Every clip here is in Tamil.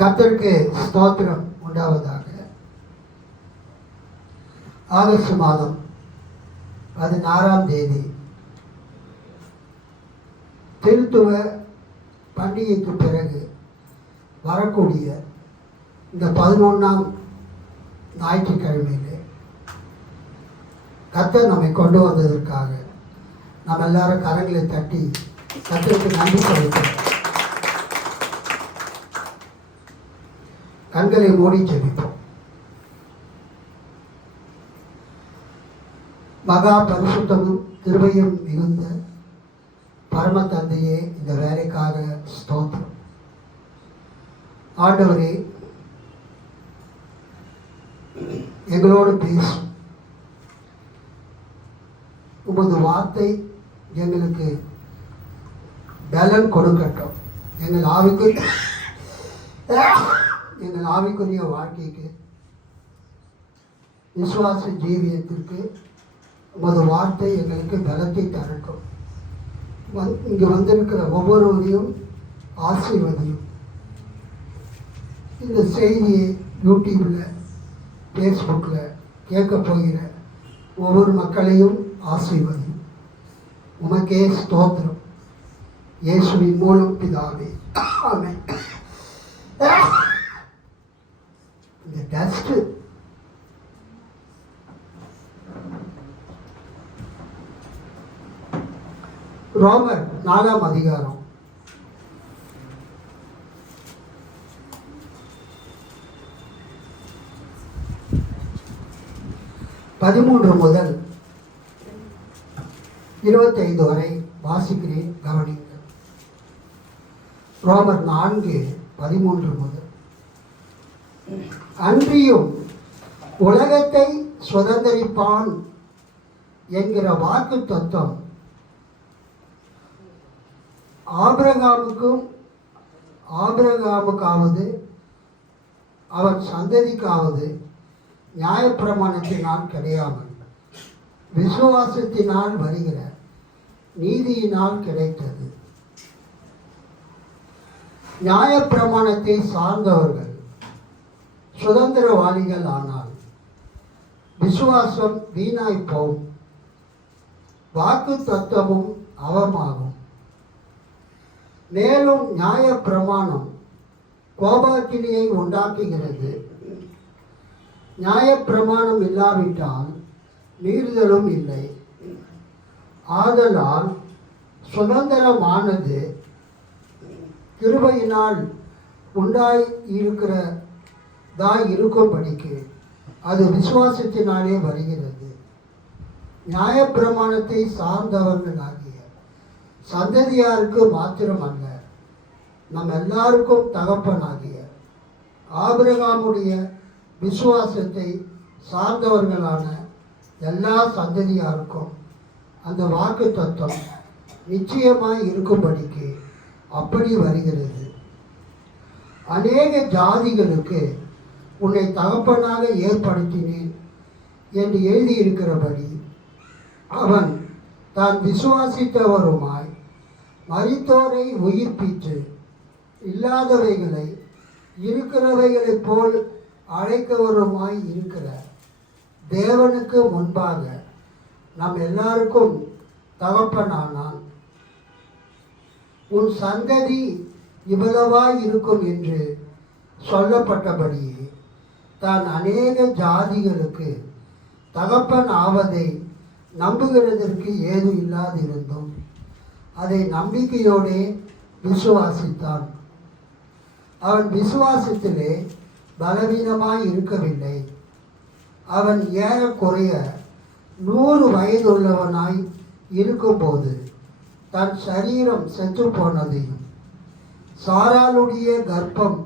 கர்த்தருக்கு ஸ்தோத்திரம் உண்டாவதாக. ஆகஸ்ட் மாதம் 16ஆம் தேதி திருத்துவ பண்டிகைக்கு பிறகு வரக்கூடிய இந்த 11ஆம் ஞாயிற்றுக்கிழமையிலே கர்த்தர் நம்மை கொண்டு வந்ததற்காக நாம் எல்லாரும் கரங்களை தட்டி கர்த்தருக்கு நன்றி செலுத்துகிறோம். கண்களை மூடி ஜெபிப்போம். மகா பரிசுத்தமும் கிருபையும் மிகுந்த பரம தந்தையே, இந்த வேலைக்காக ஸ்தோத்திரம். ஆண்டவரே, எங்களோடு பேசும் உமது வார்த்தை எங்களுக்கு பலன் கொடுக்கட்டும். எங்கள் ஆவிக்குரிய வாழ்க்கைக்கு, விசுவாச ஜீவியத்திற்கு உமது வார்த்தை எங்களுக்கு பலத்தை தரட்டும். இங்கு வந்திருக்கிற ஒவ்வொருவரையும் ஆசீர்வதியும். இந்த செய்தியை யூடியூப்பில், ஃபேஸ்புக்கில் கேட்க போகிற ஒவ்வொரு மக்களையும் ஆசீர்வதியும். உமக்கே ஸ்தோத்திரம். இயேசுவின் மூலம் பிதாவே, ஆமென். இந்த டஸ்ட் ரோமர் 4ஆம் அதிகாரம் 13 முதல் 25 வரை வாசிக்கிறேன், கவனிங்கள். ரோமர் 4:13 முதல். அன்றியும் உலகத்தை சுதந்தரிப்பான் என்கிற வாக்கு தத்துவம் ஆபிரகாமுக்காவது அவன் சந்ததிக்காவது நியாயப்பிரமாணத்தினால் கிடையாமல் விசுவாசத்தினால் வருகிற நீதியினால் கிடைத்தது. நியாயப்பிரமாணத்தை சார்ந்தவர்கள் சுதந்திரவாளிகள் ஆனால் விசுவாசம் வீணாய் போகும், வாக்கு தத்துவமும் அவமாகும். மேலும் நியாயப்பிரமாணம் கோபாக்கினியை உண்டாக்குகிறது. நியாயப்பிரமாணம் இல்லாவிட்டால் மீறுதலும் இல்லை. ஆதலால் சுதந்திரமானது கிருபையினால் இருக்கும்படிக்கு அது விசுவாசத்தினாலே வருகிறது. நியாயப்பிரமாணத்தை சார்ந்தவர்களாகிய சந்ததியாருக்கு மாத்திரமல்ல, நம் எல்லாருக்கும் தகப்பனாகிய ஆபிரகாமுடைய விசுவாசத்தை சார்ந்தவர்களான எல்லா சந்ததியாருக்கும் அந்த வாக்கு தத்துவம் நிச்சயமாய் இருக்கும்படிக்கு அப்படி வருகிறது. அநேக ஜாதிகளுக்கு உன்னை தகப்பனாக ஏற்படுத்தினேன் என்று எழுதியிருக்கிறபடி அவன் தான் விசுவாசித்தவருமாய் மரித்தோரை உயிர்ப்பித்து இல்லாதவைகளை இருக்கிறவைகளைப் போல் அழைக்கவருமாய் இருக்கிற தேவனுக்கு முன்பாக நம் எல்லாருக்கும் தகப்பனானான். உன் சந்ததி இவ்வளவாய் இருக்கும் என்று சொல்லப்பட்டபடியே தான் அநேக ஜாதிகளுக்கு தகப்பன் ஆவதை நம்புகிறதற்கு ஏது இல்லாதிருந்தும் அதை நம்பிக்கையோடே விசுவாசித்தான். அவன் விசுவாசத்திலே பலவீனமாய் இருக்கவில்லை. அவன் ஏறக்குறைய 100 வயதுள்ளவனாய் இருக்கும்போது தன் சரீரம் செத்து போனதையும் சாராளுடைய கர்ப்பம்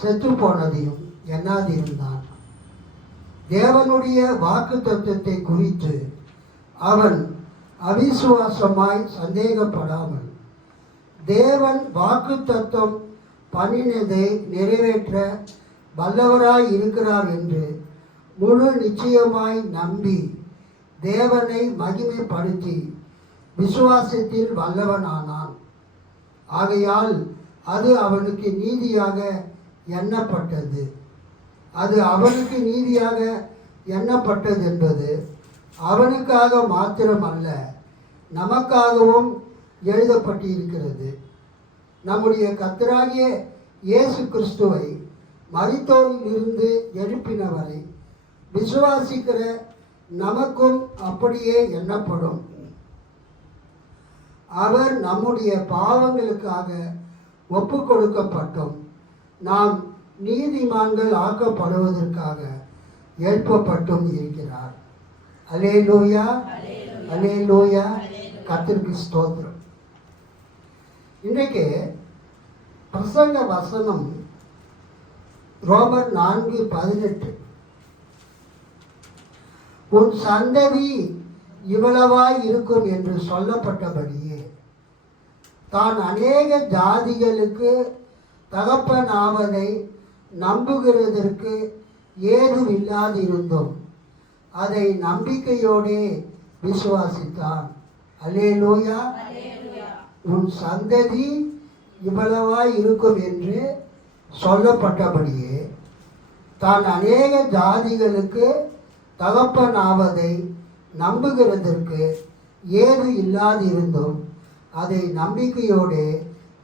செத்து போனதையும் எண்ணாதிருந்தான். தேவனுடைய வாக்கு தத்துவத்தை குறித்து அவன் அவிசுவாசமாய் சந்தேகப்படாமல் தேவன் வாக்கு தத்துவம் பண்ணினதை நிறைவேற்ற வல்லவராய் இருக்கிறார் என்று முழு நிச்சயமாய் நம்பி தேவனை மகிமைப்படுத்தி விசுவாசத்தில் வல்லவனானான். ஆகையால் அது அவனுக்கு நீதியாக எண்ணப்பட்டது. அது அவனுக்கு நீதியாக எண்ணப்பட்டது என்பது அவனுக்காக மாத்திரமல்ல, நமக்காகவும் எழுதப்பட்டிருக்கிறது. நம்முடைய கர்த்தராகிய இயேசு கிறிஸ்துவை மரித்தோரில் இருந்து எழுப்பினவரை விசுவாசிக்கிற நமக்கும் அப்படியே எண்ணப்படும். அவர் நம்முடைய பாவங்களுக்காக ஒப்பு கொடுக்கப்பட்டும் நாம் நீதிமான்கள் ஆக்கப்படுவதற்காக எழுப்பப்பட்டும் இருக்கிறார். அல்லேலூயா, அல்லேலூயா, கர்த்தருக்கு ஸ்தோத்திரம். இன்றைக்கு பிரசங்க வசனம் ரோமர் 4:18. உன் சந்ததி இவ்வளவாய் இருக்கும் என்று சொல்லப்பட்டபடியே தான் அநேக ஜாதிகளுக்கு தகப்பனாவதை நம்புகிறதற்கு ஏதுமில்லாதிருந்தோம், அதை நம்பிக்கையோடே விசுவாசித்தான். அல்லேலூயா. உன் சந்ததி இவ்வளவாய் இருக்கும் என்று சொல்லப்பட்டபடியே தான் அநேக ஜாதிகளுக்கு தகப்பனாவதை நம்புகிறதற்கு ஏது இல்லாதிருந்தும் அதை நம்பிக்கையோடு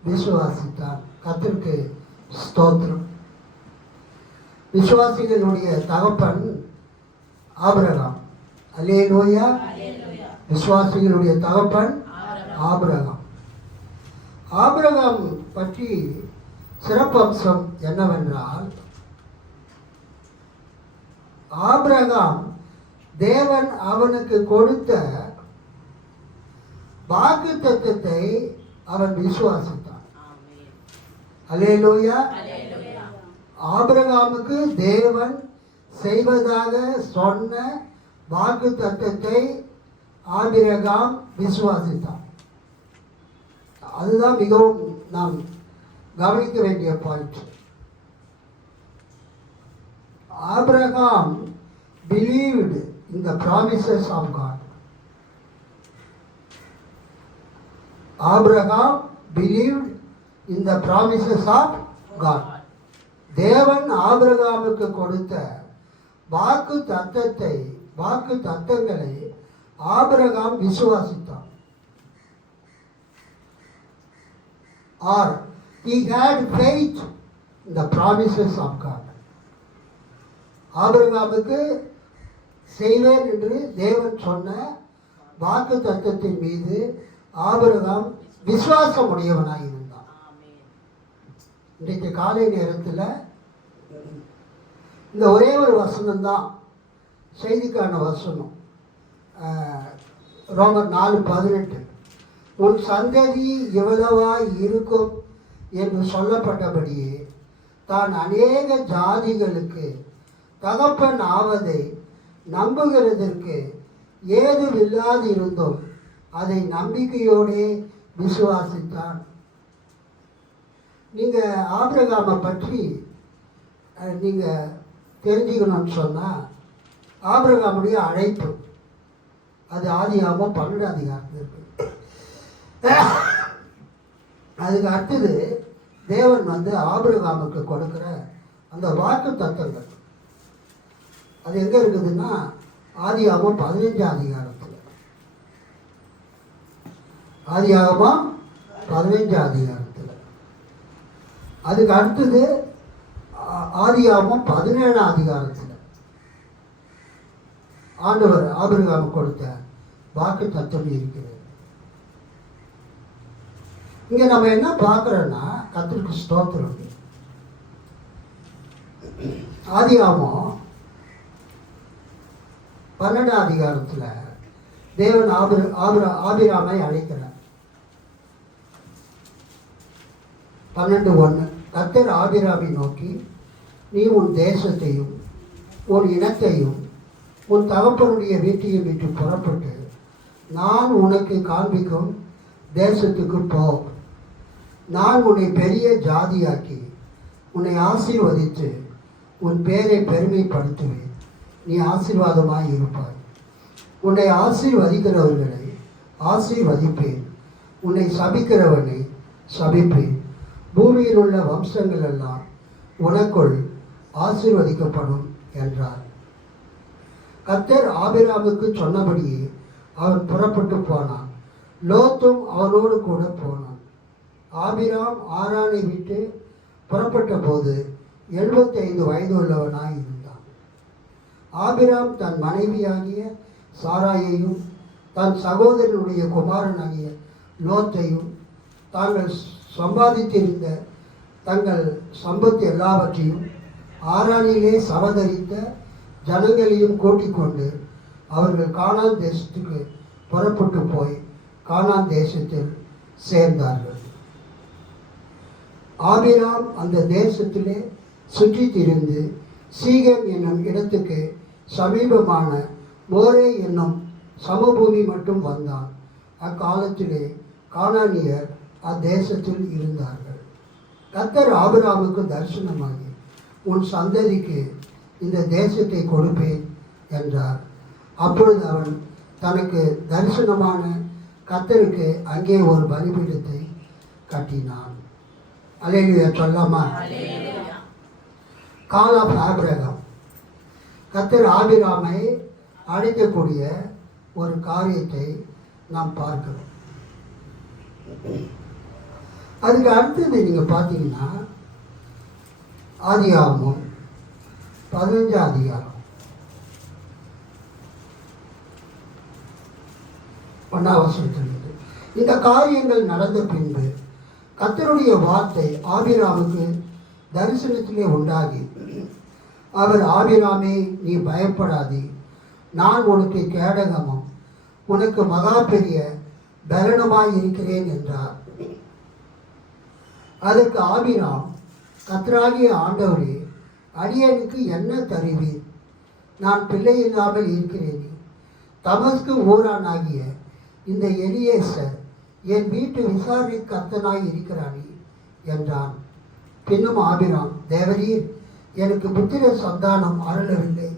விசுவாசித்தான். கர்த்தருக்கு ஸ்தோத்திரம். விசுவாசிகளுடைய தகப்பன் ஆபிரகாம். அல்லேலூயா. விசுவாசிகளுடைய தகப்பன் ஆபிரகாம். ஆபிரகாம் பற்றி சிறப்பம்சம் என்னவென்றால், ஆபிரகாம் தேவன் அவனுக்கு கொடுத்த வாக்குத்தத்தத்தை அவன் விசுவாசித்தான். அல்லேலூயா. ஆபிரகாமுக்கு தேவன் செய்வதாக சொன்ன வாக்குத்தத்தத்தை ஆபிரகாம் விசுவாசித்தான். அதுதான் மிகவும் நாம் கவனிக்க வேண்டிய point. Abraham believed in the promises of God. Abraham believed in the promises of God. தேவன் ஆபிரகாமுக்கு கொடுத்த வாக்கு தத்தங்களை ஆபிரகாம் விசுவாசித்தான். Or he had faith in the promises of God. ஆபிரகாமுக்கு செய்வேன் என்று தேவன் சொன்ன வாக்கு தத்தத்தின் மீது ஆபிரகாம் விசுவாசம் உடையவனாக இருந்தான். இன்றைக்கு காலை நேரத்தில் இந்த ஒரே ஒரு வசனம் தான் செய்திக்கான வசனம். ரோமர் 4:18. உன் சந்ததி எவ்வளவாய் இருக்கும் என்று சொல்லப்பட்டபடியே தான் அநேக ஜாதிகளுக்கு தகப்பன் ஆவதை நம்புகிறதற்கு ஏதுமில்லாதிருந்தும் அதை நம்பிக்கையோடே விசுவாசித்தான். நீங்கள் ஆபிரகாமை பற்றி நீங்கள் தெரிஞ்சுக்கணும்னு சொன்னால், ஆபிரகாமுடைய அழைப்பு அது ஆதியாகமம் 12 அதிகாரத்தில் இருக்கு. அதுக்கு அடுத்தது தேவன் ஆபிரகாமுக்கு கொடுக்குற அந்த வாக்கு தத்தங்கள் அது எங்கே இருக்குதுன்னா ஆதியாகமம் 15 அதிகாரத்தில். ஆதியாகமம் 15 அதிகாரத்தில். அதுக்கு அடுத்தது ஆதியாகமம் 17 அதிகாரத்தில் ஆண்டவர் ஆபிரகாமுக்கு கொடுத்த வாக்கு தத்தம் இருக்கிறது. இங்கே நம்ம என்ன பார்க்குறோன்னா, கர்த்தருக்கு ஸ்தோத்திரம். ஆதியாகமம் 12 அதிகாரத்தில் தேவன் ஆபிராமை அழைக்கிறார். 12:1 கர்த்தர் ஆபிராமை நோக்கி, நீ உன் தேசத்தையும் உன் இனத்தையும் உன் தகப்பனுடைய வீட்டையும் விட்டு புறப்பட்டு நான் உனக்கு காண்பிக்கும் தேசத்துக்கு போ. நான் உன்னை பெரிய ஜாதியாக்கி உன்னை ஆசீர்வதித்து உன் பேரை பெருமைப்படுத்துவேன். நீ ஆசீர்வாதமாய் இருப்பாய். உன்னை ஆசீர்வதிக்கிறவர்களை ஆசீர்வதிப்பேன், உன்னை சபிக்கிறவனை சபிப்பேன். பூமியில் உள்ள வம்சங்கள் எல்லாம் உனக்குள் ஆசீர்வதிக்கப்படும் என்றார். கர்த்தர் ஆபிராமுக்கு சொன்னபடியே அவன் புறப்பட்டு போனான். லோத்தும் அவனோடு கூட போனான். ஆபிராம் ஆரானை விட்டு புறப்பட்ட போது 75 வயது உள்ளவனாய் இருந்தான். ஆபிராம் தன் மனைவியாகிய சாராயையும் தன் சகோதரனுடைய குமாரனாகிய லோத்தையும் தாங்கள் சம்பாதித்திருந்த தங்கள் சம்பத்து எல்லாவற்றையும் ஆரானிலே சவதரித்த ஜனங்களையும் கூட்டிக் கொண்டு அவர்கள் கானான் தேசத்துக்கு புறப்பட்டு போய் கானான் தேசத்தில் சேர்ந்தார்கள். ஆபிராம் அந்த தேசத்திலே சுற்றி திரிந்து சீகேம் என்னும் இடத்துக்கு சமீபமான மோரே என்னும் சமபூமி மட்டும் வந்தான். அக்காலத்திலே கானானியர் அத்தேசத்தில் இருந்தார்கள். கர்த்தர் ஆபிராமுக்கு தரிசனமாகி உன் சந்ததிக்கு இந்த தேசத்தை கொடுப்பேன் என்றார். அப்பொழுது அவன் தனக்கு தரிசனமான கர்த்தருக்கு அங்கே ஒரு பலிபீடத்தை கட்டினான். அல்லேலூயா சொல்லாமா? கால் ஆஃப் ஆபிரகாம். கர்த்தர் ஆபிராமை அழைக்கக்கூடிய ஒரு காரியத்தை நாம் பார்க்கிறோம். அதுக்கு அடுத்தது நீங்கள் பார்த்தீங்கன்னா ஆதியாகமம் 15 அதிகாரம் 1 வசனத்திலிருந்து. இந்த காரியங்கள் நடந்த பின்பு கர்த்தருடைய வார்த்தை ஆபிராமுக்கு தரிசனத்திலே உண்டாகி, அவர் ஆபிராமே, நீ பயப்படாதே, நான் உனக்கு கேடகமும் உனக்கு மகா பெரிய பலனுமாய் இருக்கிறேன் என்றார். அதற்கு ஆபிராம், கர்த்தராகிய ஆண்டவரே, அடியனுக்கு என்ன தருவீர்? நான் பிள்ளை இல்லாமல் இருக்கிறேன். தமஸ்கு ஊரானாகிய இந்த எலியேசர் என் வீட்டு விசாரணை கர்த்தனாய் இருக்கிறானே என்றான். பின்னும் ஆபிராம், தேவரீர், எனக்கு புத்திர சந்தானம் அருளவில்லை.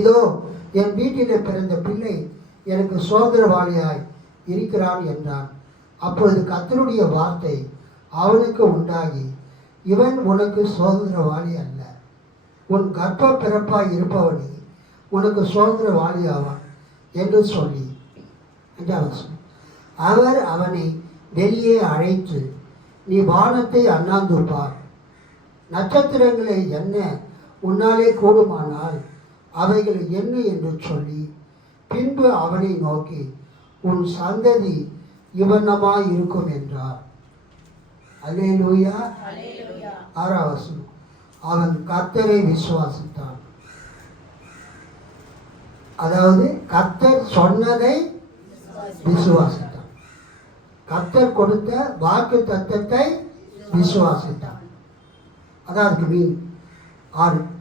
இதோ என் வீட்டிலே பிறந்த பிள்ளை எனக்கு சோதரவாளியாய் இருக்கிறான் என்றான். அப்பொழுது கர்த்தருடைய வார்த்தை அவனுக்கு உண்டாகி, இவன் உனக்கு சோதரவாளி அல்ல, உன் கர்ப்ப பிறப்பாய் இருப்பவனே உனக்கு சோதரவாளி ஆவான் என்று சொல்லி அவர் அவனை வெளியே அழைத்து, நீ வானத்தை அண்ணாந்து பார், நட்சத்திரங்களை என்ன உன்னாலே கூடுமானால் அவைகள் என்ன என்று சொல்லி, பின்பு அவனை நோக்கி, உன் சந்ததி இவனமாய் இருக்கும் என்றார். அல்லேலூயா. 6 வசனம். அவன் கர்த்தரை விசுவாசித்தான். அதாவது கர்த்தர் சொன்னதை விசுவாசித்தான். கர்த்தர் கொடுத்த வாக்கு தத்தத்தை விசுவாசித்தான். அதாவது மீன்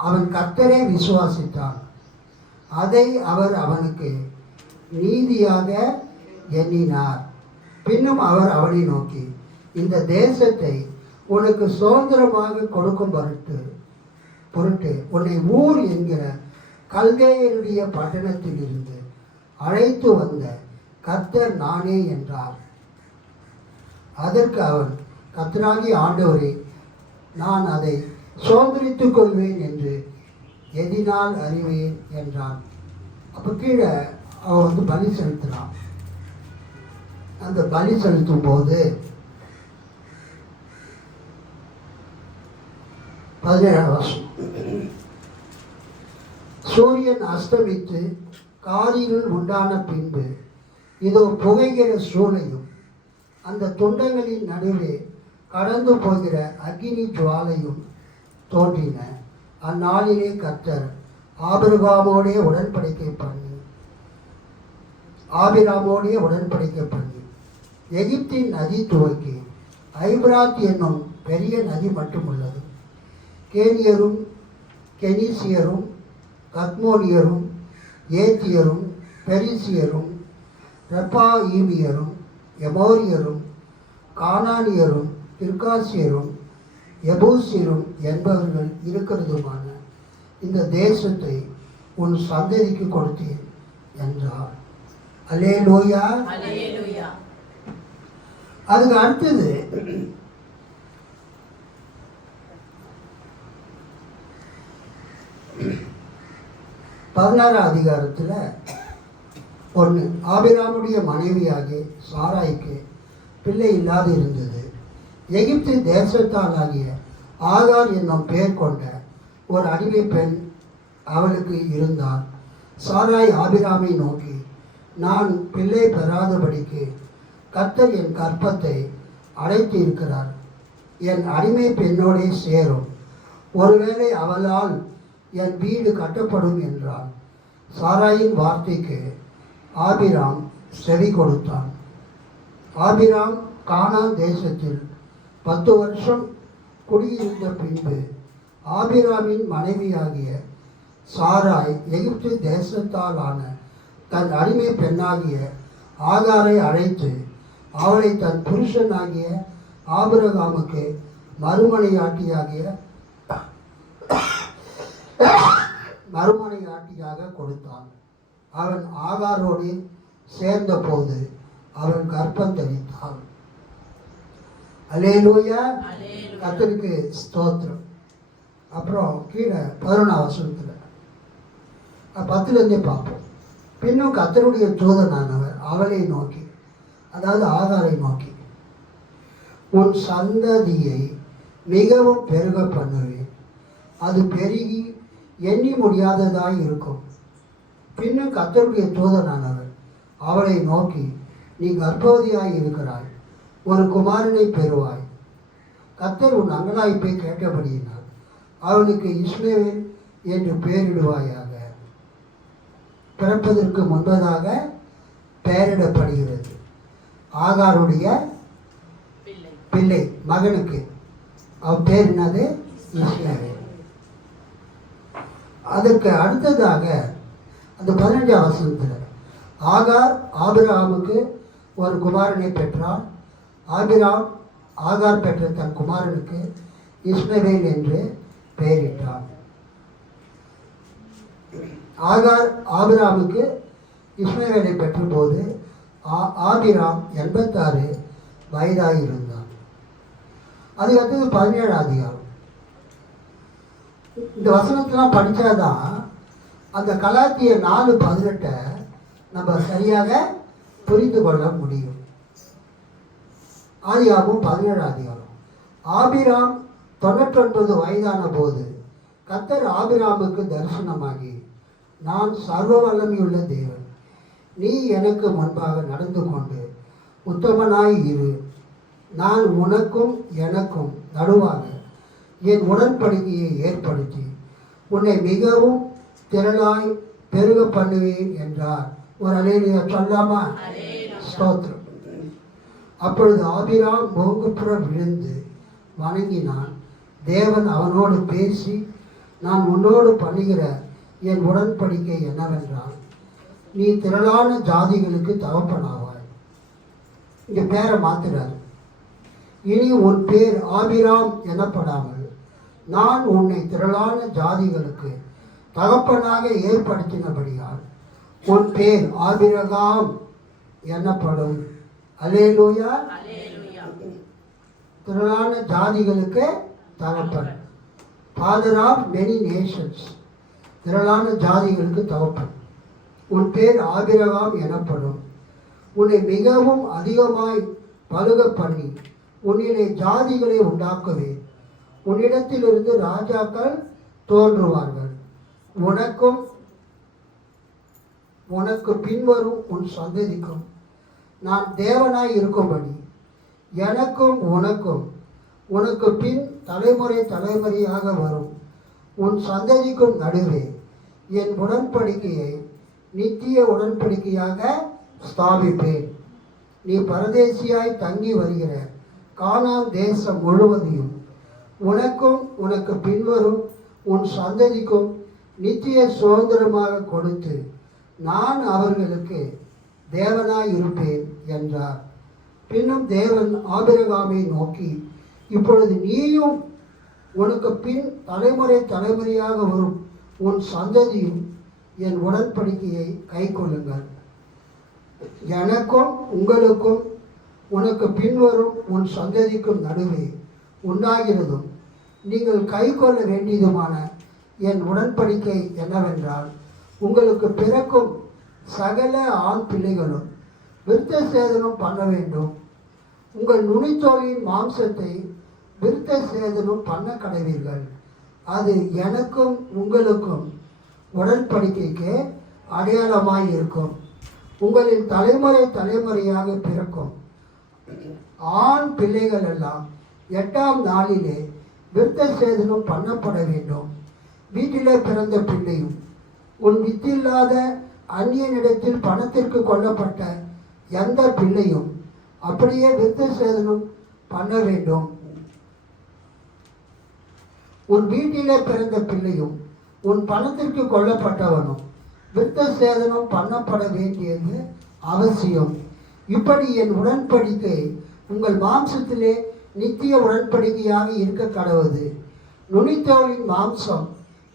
அவன் கர்த்தரை விசுவாசித்தான். அதை அவர் அவனுக்கு நீதியாக எண்ணினார். பின்னும் அவர் அவனை நோக்கி, இந்த தேசத்தை உனக்கு சுதந்திரமாக கொடுக்கும் பொருட்டு உன்னை ஊர் என்கிற கல்தேயருடைய பட்டணத்தில் இருந்து அழைத்து வந்த கர்த்தர் நானே என்றார். அதற்கு அவன், கர்த்தராகிய ஆண்டவரே, நான் அதை சுதந்திரித்துக் கொள்வேன் என்று எதினால் அறிவேன் என்றான். அப்போ கீழே அவன் பலி செலுத்தினான். அந்த பலி செலுத்தும் போது 17 வருஷம் சூரியன் அஸ்தமித்து காரிருள் உண்டான பின்பு இதோ புகைகிற சூளையும் அந்த துண்டங்களின் நடுவே கடந்து போகிற அக்கினி ஜுவாலையும் தோன்றின. அந்நாளிலே கர்த்தர் ஆபிரகாமோடே உடன்படிக்கை பண்ணி எகிப்தின் நதி துவக்கி ஐபிராத் என்னும் பெரிய நதி மட்டும் உள்ளது. கேனியரும் கெனிசியரும் கத்மோனியரும் ஏத்தியரும் பெரிசியரும் ரெப்பாயீமியரும் எமோரியரும் கானானியரும் கிர்காசியரும் எபூசியரும் என்பவர்கள் இருக்கிறதுமான இந்த தேசத்தை உன் சந்ததிக்கு கொடுத்தேன் என்றார். அல்லேலூயா. அதுக்கு அடுத்தது 16ஆம் அதிகாரத்தில் 1 ஆபிராமுடைய மனைவியாகிய சாராய்க்கு பிள்ளை இல்லாது இருந்தது. எகிப்து தேசத்தாலாகிய ஆகார் என்னும் பெயர் கொண்ட ஒரு அடிமை பெண் அவளுக்கு இருந்தார். சாராய் ஆபிராமை நோக்கி, நான் பிள்ளை பெறாதபடிக்கு கர்த்தர் என் கற்பத்தை அடைத்து இருக்கிறார். என் அடிமை பெண்ணோடே சேரும். ஒருவேளை அவளால் என் வீடு கட்டப்படும் என்றான். சாராயின் வார்த்தைக்கு ஆபிராம் செவி கொடுத்தான். ஆபிராம் கானான் தேசத்தில் 10 வருஷம் குடியிருந்த பின்பு ஆபிராமின் மனைவியாகிய சாராய் எகிப்து தேசத்தாலான தன் அடிமை பெண்ணாகிய ஆகாரை அழைத்து அவளை தன் புருஷனாகிய ஆபிரகாமுக்கு மறுமனையாட்டியாக கொடுத்தான். அவன் ஆகாரோடு சேர்ந்த போது அவன் கர்ப்பம் தரித்தான். அல்லேலூயா, கர்த்தருக்கு ஸ்தோத்திரம். அப்புறம் கீழே 11ஆம் வசனத்தில் 10லேருந்தே பார்ப்போம். பின்னும் கர்த்தருடைய தூதனானவர் அவளை நோக்கி, அதாவது ஆகாரை நோக்கி, உன் சந்ததியை மிகவும் பெருக பண்ணுவேன், அது பெருகி எண்ணி முடியாததாய் இருக்கும். பின்னும் கர்த்தருடைய தூதனானவர் அவளை நோக்கி, நீ கர்ப்பவதியாய் இருக்கிறாய், ஒரு குமாரனை பெறுவாய். கர்த்தர் உன் அங்கலாய்ப்பை கேட்டபடியினால் அவனுக்கு இஸ்மவேல் என்று பெயரிடுவாயாக. பிறப்பதற்கு முன்பதாக பெயரிடப்படுகிறது. ஆகாருடைய பிள்ளை மகனுக்கு அவன் பேர் என்னது? இஸ்மவேல். அதற்கு அடுத்ததாக அந்த 15ஆம் வசனத்தில் ஆகார் ஆபிரகாமுக்கு ஒரு குமாரனை பெற்றான். ஆகார் பெற்ற தன் குமாரனுக்கு இஸ்மவேல் என்று பெயரிட்டான். ஆகார் ஆபிராமுக்கு இஸ்மவேலை பெற்ற போது ஆபிராம் 86 வயதாக இருந்தான். அதுக்கு அடுத்தது 17ஆம் அதிகாரம். இந்த வசனத்தெல்லாம் படித்தாதான் அந்த கலாத்தியர் 4:18 நம்ம சரியாக புரிந்து கொள்ள முடியும். ஆதியாகமம் 17ஆம் அதிகாரம். ஆபிராம் 99 வயதான போது கர்த்தர் ஆபிராமுக்கு தரிசனமாகி, நான் சர்வ வல்லமையுள்ள தேவன், நீ எனக்கு முன்பாக நடந்து கொண்டு உத்தமனாய் இரு, நான் உனக்கும் எனக்கும் நடுவாக என் உடன்படிக்கையை ஏற்படுத்தி உன்னை மிகவும் திரளாய் பெருக பண்ணுவேன் என்றார். ஒரு அல்லேலூயா சொல்லாமா? ஸ்தோத்திரம். அப்பொழுது ஆபிராம் முகங்குப்புற விழுந்து வணங்கினான். தேவன் அவனோடு பேசி, நான் உன்னோடு பண்ணுகிற என் உடன்படிக்கை என்னவென்றால், நீ திரளான ஜாதிகளுக்கு தகப்பனாவாய். இங்கே பேரை மாத்துறாரு. இனி உன் பேர் ஆபிராம் எனப்படாமல் நான் உன்னை திரளான ஜாதிகளுக்கு தகப்பனாக ஏற்படுத்தினபடியால் உன் பேர் ஆபிரகாம் எனப்படும். அல்லேலூயா. திரளான ஜாதிகளுக்கு தகப்பன், ஃபாதர் ஆஃப் மெனி நேஷன்ஸ், திரளான ஜாதிகளுக்கு தகப்பன். உன் பேர் ஆபிரகாம் எனப்படும். உன்னை மிகவும் அதிகமாய் பலுக பண்ணி உன்னிலே ஜாதிகளை உண்டாக்குவேன். உன்னிடத்திலிருந்து ராஜாக்கள் தோன்றுவார்கள். உனக்கு பின்வரும் உன் சந்ததிக்கும் நான் தேவனாய் இருக்கும்படி எனக்கும் உனக்கு பின் தலைமுறை தலைமுறையாக வரும் உன் சந்ததிக்கும் நடுவே என் உடன்படிக்கையை நித்திய உடன்படிக்கையாக ஸ்தாபிப்பேன். நீ பரதேசியாய் தங்கி வருகிற கானான் தேசம் முழுவதையும் உனக்கும் உனக்கு பின்வரும் உன் சந்ததிக்கும் நித்திய சுதந்திரமாக கொடுத்து நான் அவர்களுக்கு தேவனாய் இருப்பேன் என்றார். பின்னும் தேவன் ஆபிரகாமை நோக்கி, இப்பொழுது நீயும் உனக்கு பின் தலைமுறை தலைமுறையாக வரும் உன் சந்ததியும் என் உடன்படிக்கையை கைக்கொள்ளுங்கள். எனக்கும் உங்களுக்கும் உனக்கு பின்வரும் உன் சந்ததிக்கும் நடுவே உண்டாகிறதும் நீங்கள் கைக்கொள்ள வேண்டியதுமான என் உடன்படிக்கை என்னவென்றால், உங்களுக்கு பிறக்கும் சகல ஆண் பிள்ளைகளும் விருத்த சேதனம் பண்ண வேண்டும். உங்கள் நுனித்தோலின் மாம்சத்தை விருத்த சேதனம் பண்ண கடவீர்கள். அது எனக்கும் உங்களுக்கும் உடன்படிக்கைக்கு அடையாளமாய் இருக்கும். உங்களின் தலைமுறை தலைமுறையாக பிறக்கும் ஆண் பிள்ளைகள் எல்லாம் 8ஆம் நாளிலே விருத்த சேதனம் பண்ணப்பட வேண்டும். வீட்டிலே பிறந்த பிள்ளையும் உன் வித்தில்லாத அந்நியனிடத்தில் பணத்திற்கு கொல்லப்பட்ட எந்த பிள்ளையும் அப்படியே விருத்த சேதனம் பண்ண வேண்டும். உன் வீட்டிலே பிறந்த பிள்ளையும் உன் பணத்திற்கு கொல்லப்பட்டவனும் விருத்த சேதனம் பண்ணப்பட வேண்டியது அவசியம். இப்படி என் உடன்படிக்கை உங்கள் மாம்சத்திலே நித்திய உடன்படிக்கையாக இருக்க கடவுது. நுனித்தோலின் மாம்சம்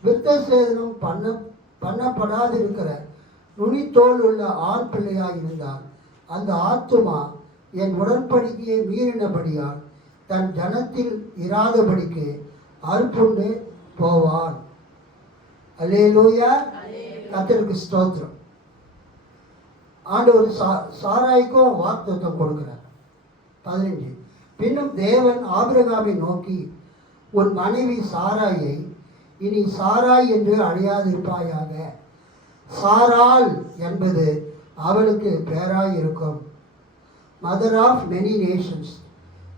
விருத்த சேதனம் பண்ணப்படாதிருக்கிற நுனித்தோல் உள்ள ஆண் பிள்ளையாக இருந்தால் அந்த ஆத்துமா என் உடன்படிக்கையை மீறினபடியால் தன் ஜனத்தில் இராதபடிக்கு அறுப்புண்டு போவான். அல்லேலூயா, கர்த்தருக்கு ஸ்தோத்திரம். ஆண்டவர் சாராய்க்கும் வாக்குத்தத்தம் கொடுக்கிறார். 15 பின்னும் தேவன் ஆபிரகாமை நோக்கி, உன் மனைவி சாராயை இனி சாராய் என்று அழையாதிருப்பாயாக. சாராள் என்பது அவளுக்கு பேராய் இருக்கும். மதர் ஆஃப் மெனி நேஷன்ஸ்,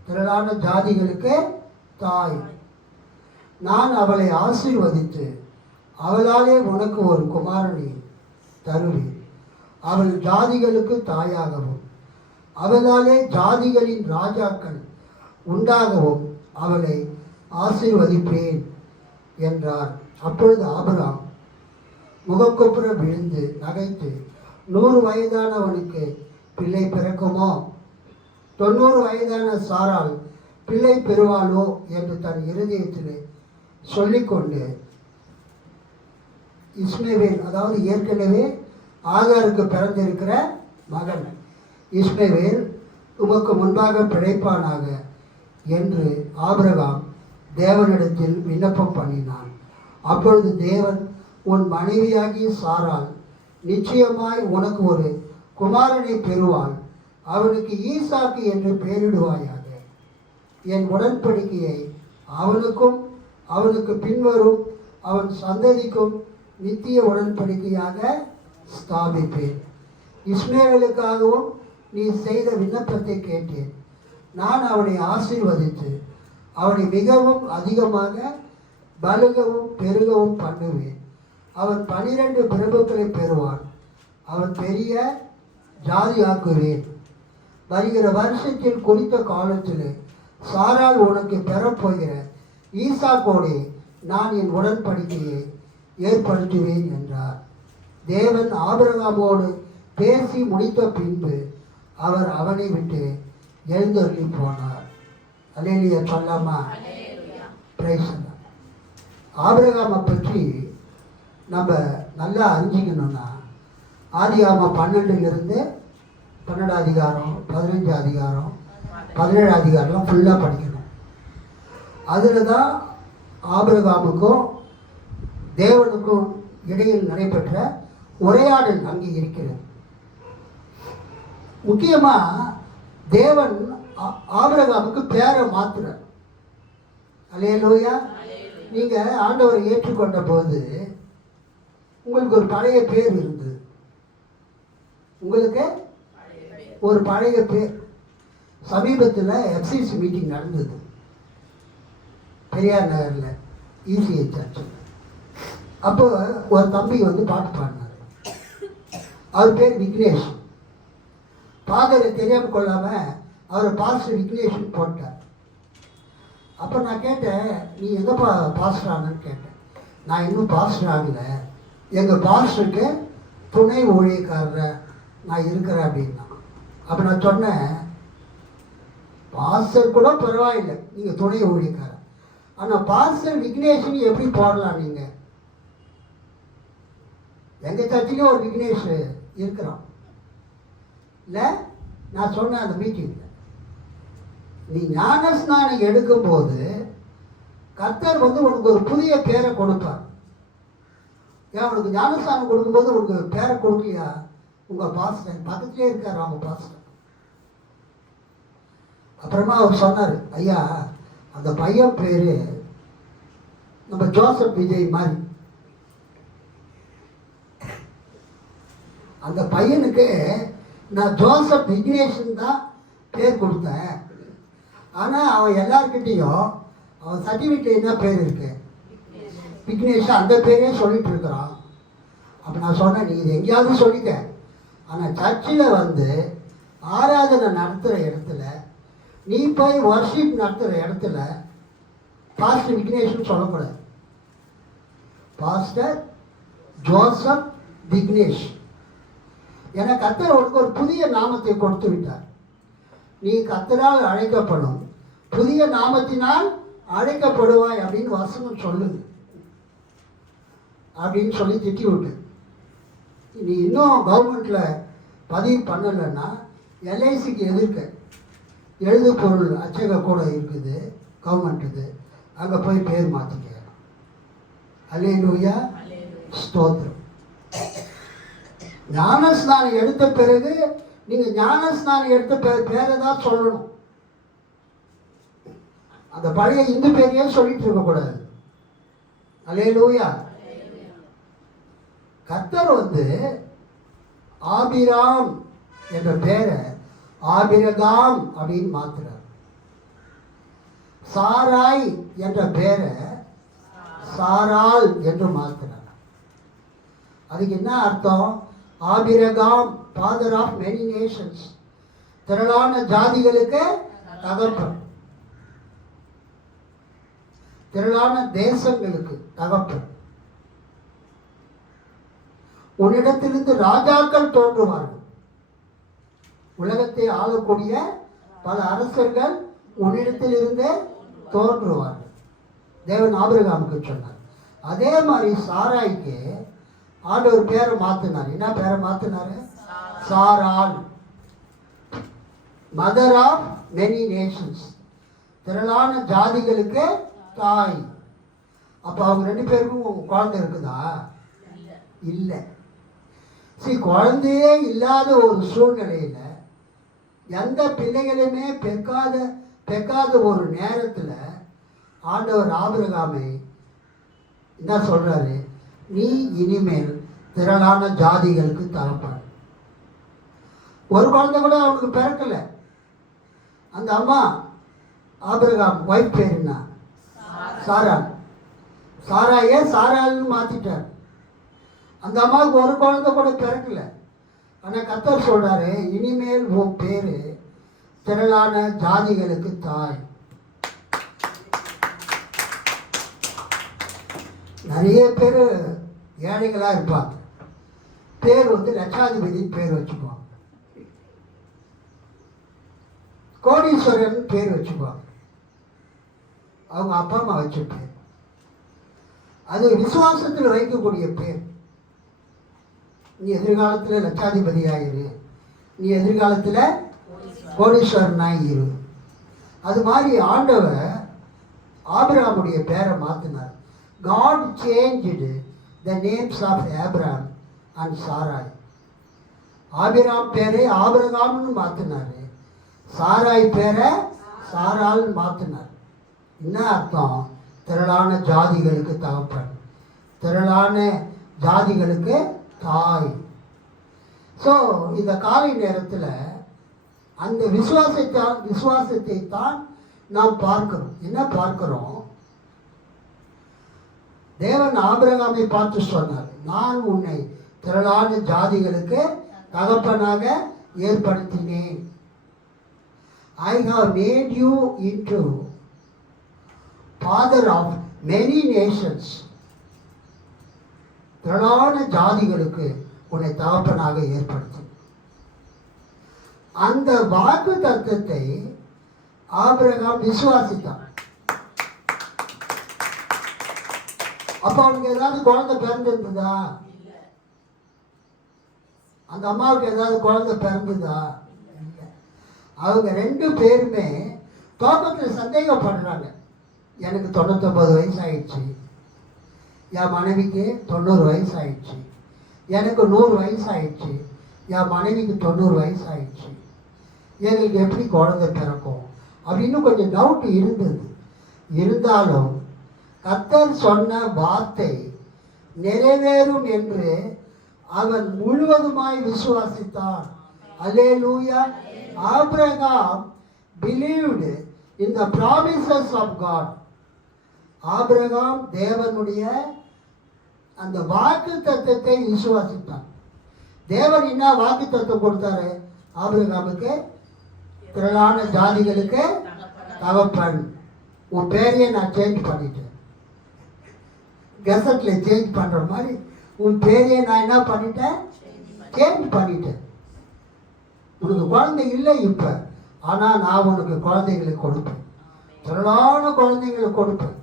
திரளான ஜாதிகளுக்கு தாய். நான் அவளை ஆசீர்வதித்து அவளாலே உனக்கு ஒரு குமாரனை தருவேன். அவள் ஜாதிகளுக்கு தாயாகவும் அவளாலே ஜாதிகளின் ராஜாக்கள் உண்டாகவும் அவளை ஆசீர்வதிப்பேன் என்றார். அப்பொழுது ஆபிரகாம் முகக்குப்புற விழுந்து நகைத்து, 100 வயதானவனுக்கு பிள்ளை பிறக்குமோ, 90 வயதான சாராள் பிள்ளை பெறுவாளோ என்று தன் இருதயத்திலே சொல்லிக்கொண்டு இஸ்மவேல், அதாவது ஏற்கனவே ஆகாருக்கு பிறந்திருக்கிற மகன் இஸ்மவேல் உமக்கு முன்பாக பிழைப்பானாக என்று ஆபிரகாம் தேவனிடத்தில் விண்ணப்பம் பண்ணினான். அப்பொழுது தேவன், உன் மனைவியாகிய சாராள் நிச்சயமாய் உனக்கு ஒரு குமாரனை பெறுவாள். அவனுக்கு ஈசாக்கு என்று பெயரிடுவாயாக. என் உடன்படிக்கையை அவனுக்கும் அவனுக்கு பின்வரும் அவன் சந்ததிக்கும் நித்திய உடன்படிக்கையாக ஸ்தாபிப்பேன். இஸ்மவேலுக்காகவும் நீ செய்த விண்ணப்பத்தை கேட்டேன். நான் அவனை ஆசீர்வதித்து அவனை மிகவும் அதிகமாக பலுகவும் பெருகவும் பண்ணுவேன். அவன் 12 பிரபுக்களை பெறுவான். அவன் பெரிய ஜாதியாக்குவேன். வருகிற வருஷத்தில் குறித்த காலத்தில் சாராள் உனக்கு பெறப்போகிற ஈசாக்கோடே நான் என் உடன்படிக்கையை ஏற்படுத்துவேன் என்றார். தேவன் ஆபிரகாமோடு பேசி முடித்த பின்பு அவர் அவனை விட்டு எழுந்தருளி போனார். அல்லேலூயா சொல்லாமா? பிரைஸ். ஆபிரகாமை பற்றி நம்ம நல்லா அறிஞ்சிக்கணும்னா ஆதியாகமம் 12லிருந்து 12 அதிகாரம், 15 அதிகாரம், 17 அதிகாரம்லாம் ஃபுல்லாக படிக்கணும். அதில் தான் ஆபிரகாமுக்கும் தேவனுக்கும் இடையில் நடைபெற்ற உரையாடல் அங்கே இருக்கிறது. முக்கியமாக தேவன் ஆபிரகாமுக்கு பேரை மாத்துறார். அல்லேலூயா. நீங்கள் ஆண்டவரை ஏற்றுக்கொண்ட போது உங்களுக்கு ஒரு பழைய பேர் இருந்தது. உங்களுக்கு ஒரு பழைய பேர். சமீபத்தில் எஃப்சிசி மீட்டிங் நடந்தது பெரியார் நகரில், இசிஐ சர்ச்சில். அப்போ ஒரு தம்பி வந்து பாட்டு பாடினார். அவர் பேர் விக்னேஷ். பாதரை தெரியாமல் கொள்ளாமல் அவர் பாஸ்டர் விக்னேஷன் போட்டார். அப்போ நான் கேட்டேன், நீ எங்கேப்பா பாஸ்டர் ஆனன்னு கேட்டேன். நான் இன்னும் பாஸ்டர் ஆகலை, எங்கள் பாஸ்டருக்கு துணை ஊழியக்காரர் நான் இருக்கிறேன் அப்படின்னா. அப்போ நான் சொன்னேன், பாஸ்டர் கூட பரவாயில்லை, நீங்கள் துணை ஊழியக்காரர். ஆனால் பாஸ்டர் விக்னேஷன் எப்படி போடலாம்? நீங்கள் எங்கள் சர்ச்சிலையும் ஒரு விக்னேஷ் இருக்கிறான் இல்லை? நான் சொன்னேன் அந்த மீட்டிங்கில், நீ ஞானஸ்நானம் எடுக்கும்போது கர்த்தர் வந்து உனக்கு ஒரு புதிய பேரை கொடுப்பார். ஏன் உனக்கு ஞானஸ்தானம் கொடுக்கும்போது உனக்கு பேரை கொடுக்கலையா? உங்கள் பாஸ்டர் பக்கத்துலேயே இருக்கார் அவங்க பாஸ்டர். அப்புறமா அவர் சொன்னார், ஐயா அந்த பையன் பேர் நம்ம ஜோசப் விஜய் மாதிரி. அந்த பையனுக்கு நான் ஜோசப் விக்னேஷன் தான் பேர் கொடுத்தேன். ஆனால் அவன் எல்லார்கிட்டையும் அவன் சர்டிஃபிகேட் என்ன பேர் இருக்கு, விக்னேஷ் அந்த பேரே சொல்லிட்டு இருக்கிறான். அப்போ நான் சொன்னேன், நீ இது எங்கேயாவது சொல்லிக்க, ஆனால் சர்ச்சில் வந்து ஆராதனை நடத்துகிற இடத்துல நீ போய் வர்ஷிப் நடத்துகிற இடத்துல பாஸ்டர் விக்னேஷ்னு சொல்லக்கூடாது. Pastor Joseph Vignesh. என கர்த்தர் உனக்கு ஒரு புதிய நாமத்தை கொடுத்து விட்டார். நீ கர்த்தரால் அழைக்கப்படும், புதிய நாமத்தினால் அழைக்கப்படுவாய் அப்படின்னு வசனம் சொல்லுது அப்படின்னு சொல்லி திட்டி விட்டு, நீ இன்னும் கவர்மெண்ட்டில் பதிவு பண்ணலைன்னா எல்ஐசிக்கு எதிர்க்க எழுது பொருள் அச்சக கூட இருக்குது கவர்மெண்ட்டுது, அங்கே போய் பேர் மாற்றிக்க. அல்லேலூயா, ஸ்தோத்திரம். ஞானஸ்நானம் எடுத்த பிறகு நீங்கள் ஞானஸ்நானம் எடுத்த பேரை தான் சொல்லணும். அந்த பழைய இந்து பேரையே சொல்லிட்டு இருக்கக்கூடாது. அல்லேலூயா. கர்த்தர் வந்து ஆபிராம் என்ற பேரை ஆபிரகாம் அப்படின்னு மாத்துறார். சாராய் என்ற பேரை சாராள் என்று மாத்துறார். அதுக்கு என்ன அர்த்தம்? Abraham father of many nations, திரளான ஜாதிகளுக்கு தகப்பன், திரளான தேசங்களுக்கு தகப்பன். உன்னிடத்திலிருந்து ராஜாக்கள் தோன்றுவார்கள். உலகத்தை ஆளக்கூடிய பல அரசர்கள் உன்னிடத்தில் இருந்தே தோன்றுவார்கள். தேவன் ஆபிரகாமுக்கு சொன்னார். அதே மாதிரி சாராய்க்கு ஆண்டவர் பேரை மாத்தினார். என்ன பேரை மாத்தினாரு? சாராள், மதர் ஆஃப் மெனி நேஷன்ஸ், திரளான ஜாதிகளுக்கு தாய். அப்போ அவங்க ரெண்டு பேருக்கும் குழந்தை இருக்குதா? இல்லை. சரி, குழந்தையே இல்லாத ஒரு சூழ்நிலையில் எந்த பிள்ளைகளுமே பெக்காத ஒரு நேரத்தில் ஆண்டவர் ஆபிரகாமை என்ன சொல்றாரு? நீ இனிமேல் திரளான ஜாதிகளுக்கு தகப்பன். ஒரு குழந்தை கூட அவனுக்கு பிறக்கல. அந்த அம்மா ஆபிரகாம் ஒய்ஃப் பேர் என்ன? சாராள். சாராயே சாராள்னு மாத்திட்டார். அந்த அம்மாவுக்கு ஒரு குழந்தை கூட பிறக்கல. ஆனால் கர்த்தர் சொல்றாரு, இனிமேல் உன் பேரு திரளான ஜாதிகளுக்கு தாய். நிறைய பேர் ஏழைகளாக இருப்பாங்க, பேர் வந்து லட்சாதிபதி பேர் வச்சுக்குவாங்க, கோடீஸ்வரன் பேர் வச்சுக்குவாங்க, அவங்க அப்பா அம்மா வச்ச பேர். அது விசுவாசத்தில் வைக்கக்கூடிய பேர். நீ எதிர்காலத்தில் லட்சாதிபதி ஆயிரு, நீ எதிர்காலத்தில் கோடீஸ்வரன் ஆகிரு. அது மாதிரி ஆண்டவர் ஆபிரகாமுடைய பேரை மாற்றினார். God changed the names of Abraham and Sarai. Abram பேரை ஆபிரகாம்னு மாற்றினார், சாராய் பேரை சாரால் மாற்றினார். என்ன அர்த்தம்? திரளான ஜாதிகளுக்கு தகப்பன், திரளான ஜாதிகளுக்கு தாய். ஸோ இந்த காலை நேரத்தில் அந்த விசுவாசத்தை தான் நாம் பார்க்கிறோம். என்ன பார்க்கிறோம்? தேவன் ஆபிரகாமை பார்த்து சொன்னார், நான் உன்னை திரளான ஜாதிகளுக்கு தகப்பனாக ஏற்படுத்தினேன். I have made you into father of many nations. திரளான ஜாதிகளுக்கு உன்னை தகப்பனாக ஏற்படுத்தி. அந்த வாக்கு தத்துவத்தை ஆபிரகாம் விசுவாசித்தான். அப்ப அவனுக்கு ஏதாவது குழந்தை பிறந்திருந்ததா? அந்த அம்மாவுக்கு ஏதாவது குழந்தை பிறந்ததா? இல்லை. அவங்க ரெண்டு பேருமே துவக்கத்தில் சந்தேகப்படுறாங்க. எனக்கு 99 வயசு ஆயிடுச்சு, என் மனைவிக்கு 90 வயசு ஆயிடுச்சு, எனக்கு 100 வயசு ஆயிடுச்சு, என் மனைவிக்கு 90 வயசு ஆயிடுச்சு, எங்களுக்கு எப்படி குழந்தை பிறக்கும் அப்படின்னு கொஞ்சம் டவுட் இருந்தது. இருந்தாலும் கர்த்தர் சொன்ன வார்த்தை நிறைவேறும் என்று அவன் முழுவதுமாய் விசுவாசித்தான். Hallelujah. Abraham believed in the promises of God. Abraham தேவனுடைய அந்த வாக்கு தத்தத்தை விசுவாசித்தான். தேவன் என்ன வாக்கு தத்தம் கொடுத்தாரு ஆபிரகாமுக்கு? திரளான ஜாதிகளுக்கு தகப்பன். உன் பேரையே நான் சேஞ்ச் பண்ணிட்டேன். கெசட்ல சேஞ்ச் பண்ற மாதிரி உன் பேரையே நான் என்ன பண்ணிட்டேன்? சேஞ்ச் பண்ணிட்டேன். உனக்கு குழந்தை இல்லை இப்ப, ஆனா நான் உனக்கு குழந்தைகளை கொடுப்பேன், திரளான குழந்தைங்களை கொடுப்பேன்.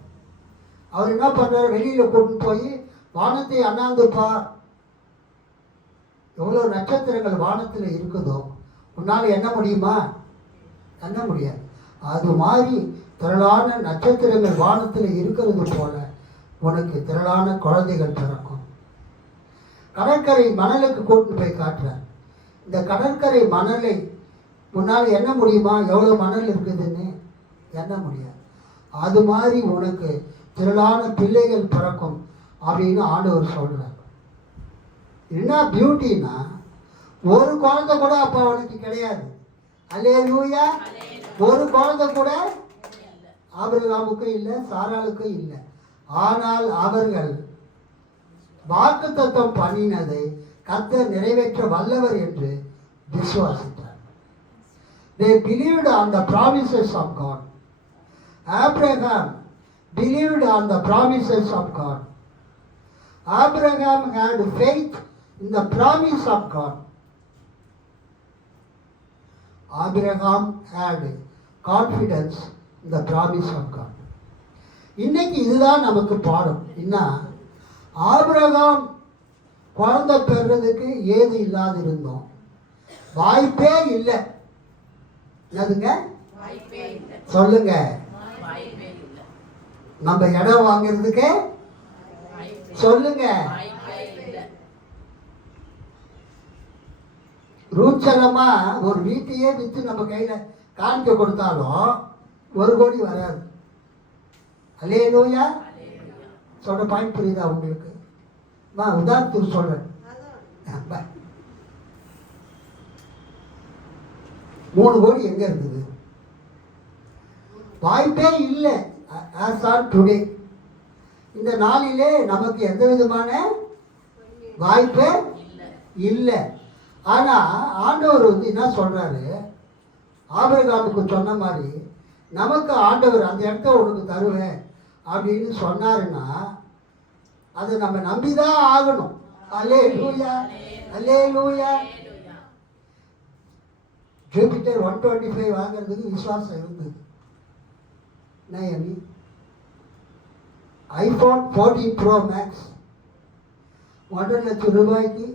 அவர் என்ன பண்றாரு? வெளியில கொண்டு போய் வானத்தை அண்ணாந்து பார், எவ்வளவு நட்சத்திரங்கள் வானத்துல இருக்குதோ, உன்னால என்ன முடியுமா? என்ன முடியாது. அது மாதிரி திரளான நட்சத்திரங்கள் வானத்துல இருக்கிறது போல உனக்கு திரளான குழந்தைகள் பிறக்கும். கடற்கரை மணலுக்கு கூட்டு போய் காட்டுறார். இந்த கடற்கரை மணலை உன்னால் என்ன முடியுமா? எவ்வளோ மணல் இருக்குதுன்னு என்ன முடியாது. அது மாதிரி உனக்கு திரளான பிள்ளைகள் பிறக்கும் அப்படின்னு ஆண்டவர் சொல்றார். என்ன பியூட்டின்னா, ஒரு குழந்தை கூட அப்போ அவனுக்கு கிடையாது. அல்லேலூயா. ஒரு குழந்தை கூட ஆபிரகாமுக்கும் இல்லை, சாராளுக்கும் இல்லை. ஆனால் அவர்கள் வாக்குத்தத்தம் பண்ணினதை கர்த்தர் நிறைவேற்ற வல்லவர் என்று விசுவாசித்தார். They believed on the promises of God. Abraham believed on the promises of God. Abraham had faith in the promise of God. Abraham had confidence in the promise of God. இன்னைக்கு இதுதான் நமக்கு பாடம். என்ன? ஆபிரகாம் குழந்தை பெறுறதுக்கு ஏது இல்லாது இருந்தோம், வாய்ப்பே இல்லை. என்னதுங்க? சொல்லுங்க. நம்ம இடம் வாங்கிறதுக்கு சொல்லுங்க. ரூச்சலமா ஒரு வீட்டையே வித்து நம்ம கையில காணிக்க கொடுத்தாலும் 1 கோடி வராது. அல்லேலூயா. சொல்ற பாயிண்ட் புரியுதா உங்களுக்கு? நான் உதாரணத்துக்கு சொல்றேன். 3 கோடி எங்க இருக்குது? வாய்ப்பே இல்லை. as on today, இந்த நாளிலே நமக்கு எந்த விதமான வாய்ப்பே இல்லை. ஆனா ஆண்டவர் என்ன சொல்றாரு? ஆபிரகாமுக்கு சொன்ன மாதிரி நமக்கு ஆண்டவர் அந்த இடத்த உனக்கு தருவேன் அப்படின்னு சொன்னாருன்னா அதை நம்ம நம்பிதான் ஆகணும். அல்லேலூயா. அல்லேலூயா. ஜூபிட்டர் 125 வாங்கிறதுக்கு விசுவாசம் இருந்தது. ஐபோன் 14 Pro Max 1.5 லட்சம் ரூபாய்க்கு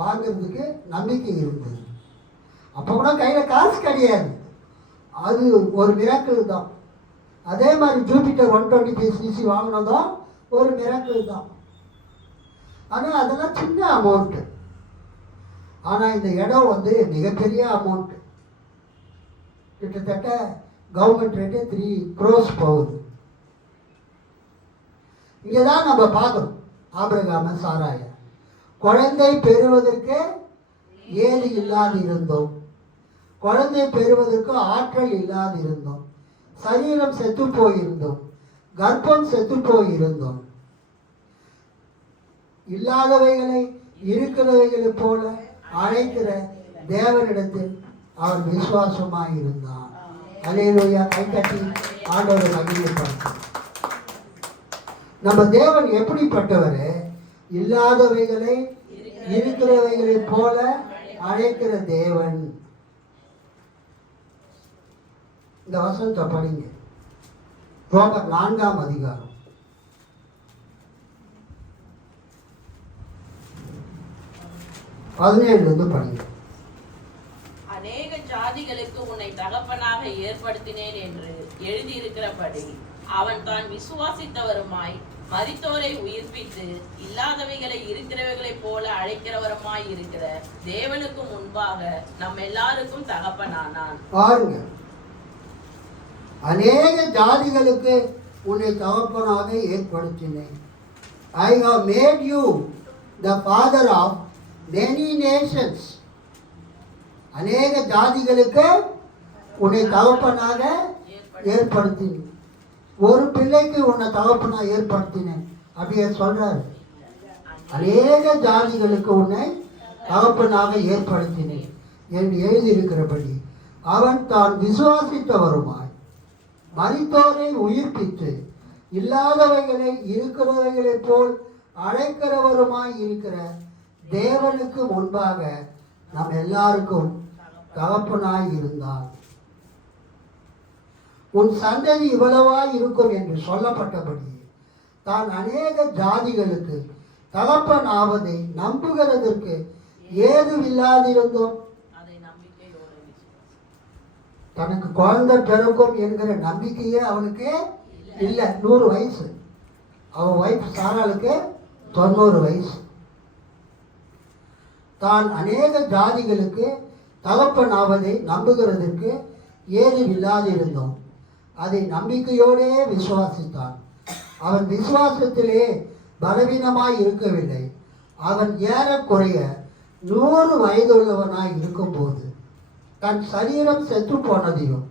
வாங்கிறதுக்கு நம்பிக்கை இருந்தது. அப்போ கூட கையில் காசு கிடையாது. அது ஒரு மிராக்கிள் தான். அதே மாதிரி ஜூபிட்டர் 125cc வாங்கினதும் ஒரு மிராக்கிள் தான். ஆனால் அதெல்லாம் சின்ன அமௌண்ட்டு. ஆனால் இந்த இடம் மிகப்பெரிய அமௌண்ட்டு. கிட்டத்தட்ட கவர்மெண்ட் ரேட்டு 3 crores போகுது. இங்கே தான் நம்ம பார்க்கணும் ஆபிரகாம சாராய. குழந்தை பெறுவதற்கு ஏது இல்லாது இருந்தோம், குழந்தை பெறுவதற்கு ஆற்றல் இல்லாது இருந்தோம், சரீரம் செத்து போயிருந்தோம், கர்ப்பம் செத்து போயிருந்தோம். இல்லாதவைகளை இருக்கிறவைகளை போல அழைக்கிற தேவனிடத்தில் அவன் விசுவாசமாய் இருந்தான். அல்லேலூயா. கைத்தட்டி ஆண்டவரை மகிமைப்படுத்தும். நம்ம தேவன் எப்படிப்பட்டவர்? இல்லாதவைகளை இருக்கிறவைகளை போல அழைக்கிற தேவன். இந்த வசனத்தை படிங்க. ரோமர் 4ஆம் அதிகாரம் 17 படிங்க. அநேக ஜாதிகளுக்கு உன்னை தகப்பனாக ஏற்படுத்தினேன் என்று எழுதியிருக்கிறபடி அவன் தான் விசுவாசித்தவருமாய் மரித்தோரை உயிர்ப்பித்து இல்லாதவைகளை இருக்கிறவைகளைப் போல அழைக்கிறவருமாய் இருக்கிற தேவனுக்கு முன்பாக நம் எல்லாருக்கும் தகப்பனானான். பாருங்க, அநேக ஜாதிகளுக்கு உன்னை தகப்பனாக ஏற்படுத்தினேன். I have made you the father of many nations. அநேக ஜாதிகளுக்கு உன்னை தகப்பனாக ஏற்படுத்தினேன். ஒரு பிள்ளைக்கு உன்னை தகப்பனா ஏற்படுத்தினேன் அப்படியே சொல்றாரு. அநேக ஜாதிகளுக்கு உன்னை தகப்பனாக ஏற்படுத்தினேன் என்று எழுதியிருக்கிறபடி அவன் தான் விசுவாசித்தவருமாய் மரித்தோரை உயிர்ப்பித்து இல்லாதவைகளை இருக்கிறவைகளைப் போல் அழைக்கிறவருமாய் இருக்கிற தேவனுக்கு முன்பாக நம் எல்லாருக்கும் தகப்பனாய் இருந்தார். உன் சந்ததி இவ்வளவாய் இருக்கும் என்று சொல்லப்பட்டபடி தான் அநேக ஜாதிகளுக்கு தகப்பன் ஆவதை நம்புகிறதற்கு ஏதுவில்லாதிருந்தோம். தனக்கு குழந்தை பிறக்கும் என்கிற நம்பிக்கையே அவனுக்கு இல்லை. 100 வயசு, அவன் வைஃப் சாராளுக்கு 90 வயசு. தான் அநேக ஜாதிகளுக்கு தகப்பன் ஆவதை நம்புகிறதற்கு ஏதுவில்லாதிருந்தோம். அதை நம்பிக்கையோடே விசுவாசித்தான். அவன் விசுவாசத்திலே பலவீனமாய் இருக்கவில்லை. அவன் ஏறக்குறைய 100 வயதுள்ளவனாய் இருக்கும்போது தன் சரீரம் செத்து போனதையும்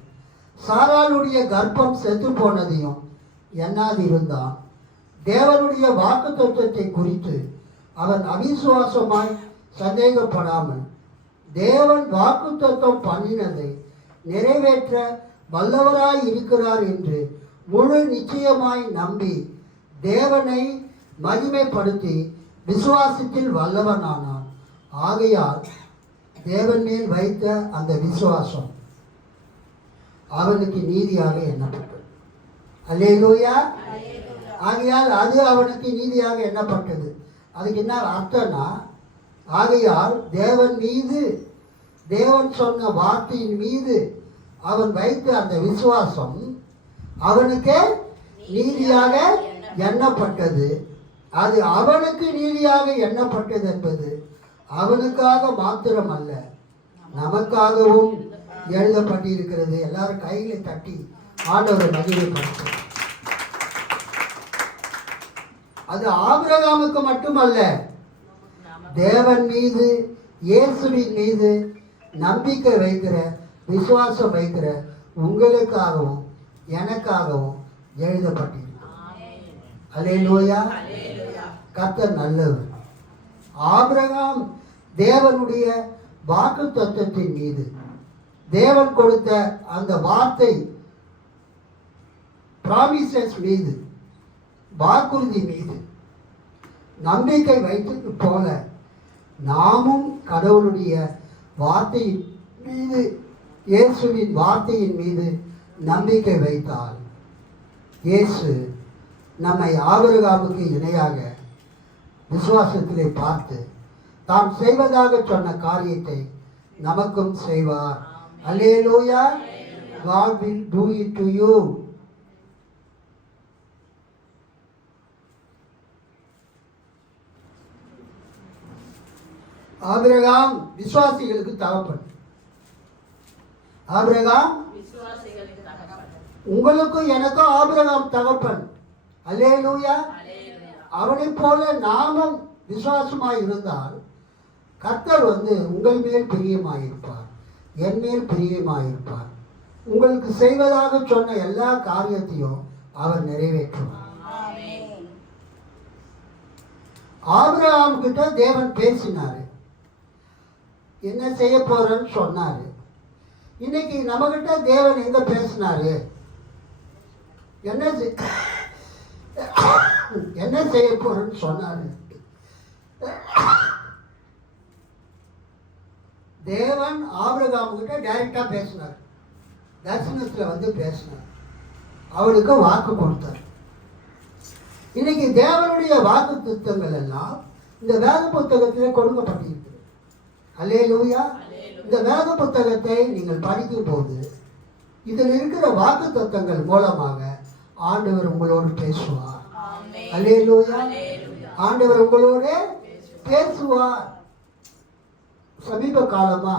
சாராளுடைய கர்ப்பம் செத்து போனதையும் எண்ணாதிருந்தான். தேவனுடைய வாக்குத்தத்தத்தை குறித்து அவன் அவிசுவாசமாய் சந்தேகப்படாமல் தேவன் வாக்குத்தத்தம் பண்ணினதை நிறைவேற்ற வல்லவராய் இருக்கிறார் என்று முழு நிச்சயமாய் நம்பி தேவனை மகிமைப்படுத்தி விசுவாசத்தில் வல்லவனானான். ஆகையால் தேவன் மேல் வைத்த அந்த விசுவாசம் அவனுக்கு நீதியாக எண்ணப்பட்டது. அல்லேலூயா. ஆகையால் அது அவனுக்கு நீதியாக எண்ணப்பட்டது. அதுக்கு என்ன அர்த்தம்னா, ஆகையால் தேவன் மீது, தேவன் சொன்ன வார்த்தையின் மீது அவன் வைத்த அந்த விசுவாசம் அவனுக்கு நீதியாக எண்ணப்பட்டது. அது அவனுக்கு நீதியாக எண்ணப்பட்டது என்பது அவனுக்காக மாத்திரம் அல்ல, நமக்காகவும் எழுதப்பட்டிருக்கிறது. எல்லாரும் கைகளை தட்டி ஆண்டவரை மகிமைப்படுத்த. அது ஆபிரகாமுக்கு மட்டுமல்ல, தேவன் மீது, இயேசுவின் மீது நம்பிக்கை வைக்கிற, விசுவாசம் வைக்கிற உங்களுக்காகவும் எனக்காகவும் எழுதப்பட்டிருக்கிறது. அல்லேலூயா. கர்த்தர் நல்லவர். ஆபிரகாம் தேவனுடைய வாக்கு தத்துவத்தின் மீது, தேவன் கொடுத்த அந்த வார்த்தை பிராமிசஸ் மீது, வாக்குறுதி மீது நம்பிக்கை வைத்தது போல நாமும் கடவுளுடைய வார்த்தையின் மீது, இயேசுவின் வார்த்தையின் மீது நம்பிக்கை வைத்தால் இயேசு நம்மை ஆபிரகாமுக்கு இணையாக விசுவாசத்திலே பார்த்து தாம் செய்வதாக சொன்ன காரியத்தை நமக்கும் செய்வார். அல்லேலூயா. God will do it to you. Abraham விசுவாசிகளுக்கு தகப்பன். ஆபிரகாம் உங்களுக்கும் எனக்கும் ஆபிரகாம் தகப்பன். அல்லேலூயா. அவனை போல நாமும் விசுவாசமாய் இருந்தால் கர்த்தர் உங்கள் மேல் பிரியமாயிருப்பார், என் மேல் பிரியமாயிருப்பார். உங்களுக்கு செய்வதாக சொன்ன எல்லா காரியத்தையும் அவர் நிறைவேற்றுவார். ஆபிரகாம் கிட்ட தேவன் பேசினாரு, என்ன செய்ய போறேன்னு சொன்னாரு. இன்னைக்கு நம்ம கிட்ட தேவன் எங்க பேசினாரு? என்ன செய்ய போறேன்னு சொன்னாரு. தேவன் ஆபிரகாம் கிட்ட டைரக்டா பேசினார். தரிசனத்துல பேசினார். அவனுக்கு வாக்கு கொடுத்தார். இன்னைக்கு தேவனுடைய வாக்கு திட்டங்கள் எல்லாம் இந்த வேத புத்தகத்தில் கொடுக்கப்பட்டிருக்கு. அல்லேலூயா. இந்த வேத புத்தகத்தை நீங்கள் படிக்கும் போது இதில் இருக்கிற வாக்கு தத்துவங்கள் மூலமாக ஆண்டவர் உங்களோடு பேசுவார். ஆமென். அல்லேலூயா. அல்லேலூயா. ஆண்டவர் உங்களோடு பேசுவார். சமீப காலமா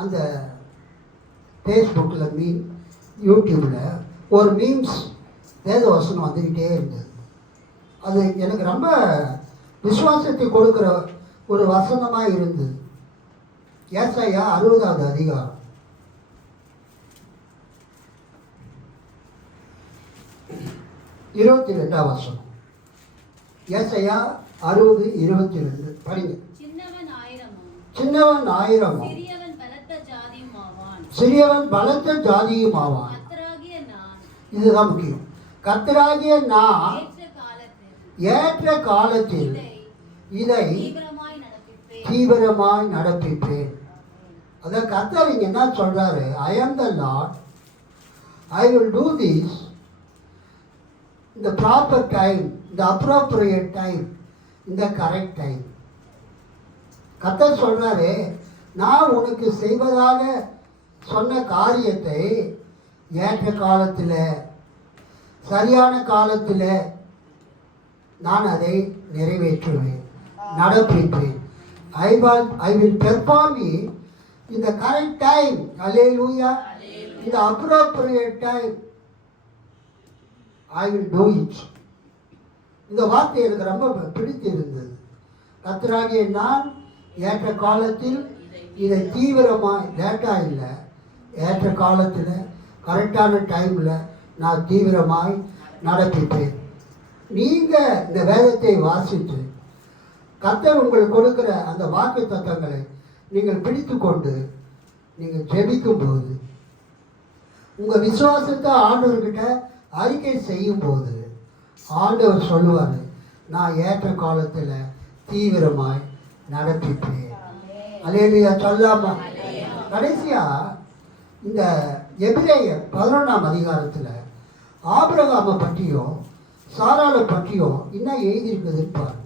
அந்த ஃபேஸ்புக்கில் யூடியூப்பில் ஒரு மீம்ஸ் வேத வசனம் வந்துக்கிட்டே இருந்தது. அது எனக்கு ரொம்ப விசுவாசத்தை கொடுக்குற ஒரு வசனமாக இருந்தது. ஏசாயா 60வது அதிகாரம் 22வது வசனம். ஏசாயா 60:22 படிங்க. சின்னவன் ஆயிரமும் சின்னவன் ஆயிரமும் சிறியவன் பலத்த ஜாதியும் ஆவான். சிறியவன் பலத்த ஜாதியும் ஆவான். கர்த்தராகிய நான் இதுதான் முக்கியம். கர்த்தராகிய நான் ஏற்ற காலத்தில் இதை தீவிரமாய் நடப்பிப்பேன். அதான் கர்த்தர் இங்க என்ன சொல்றாரு? I am the Lord, I will do this in the proper time, in the appropriate time, in the correct time. கர்த்தர் சொல்றாரு, நான் உனக்கு செய்வதாக சொன்ன காரியத்தை ஏற்ற காலத்தில், சரியான காலத்தில் நான் அதை நிறைவேற்றுவேன், நடப்பிப்பேன். I will perform it in the correct time. Hallelujah. In the appropriate time I will do it. இந்த வார்த்தை எனக்கு ரொம்ப பிடித்திருந்தது. கர்த்தராகிய நான் ஏற்ற காலத்தில் இதை தீவிரமாக, லேட்டாக இல்லை, ஏற்ற காலத்தில் கரெக்டான டைமில் நான் தீவிரமாய் நடப்பிப்பேன். நீங்கள் இந்த வேதத்தை வாசித்து கர்த்தர் உங்களுக்கு கொடுக்குற அந்த வாக்கு தத்தங்களை நீங்கள் பிடித்து கொண்டு நீங்கள் ஜெபிக்கும்போது, உங்கள் விசுவாசத்தை ஆண்டவர்கிட்ட அறிக்கை செய்யும்போது ஆண்டவர் சொல்லுவார், நான் ஏற்ற காலத்தில் தீவிரமாய் நடப்பிப்பேன். அல்லேலூயா சொல்லாமா? கடைசியா இந்த எபிரேயர் 11ஆம் அதிகாரத்தில் ஆபிரகாமை பற்றியும் சாராளை பற்றியும் என்ன எழுதியிருக்குதுன்னு பாருங்க.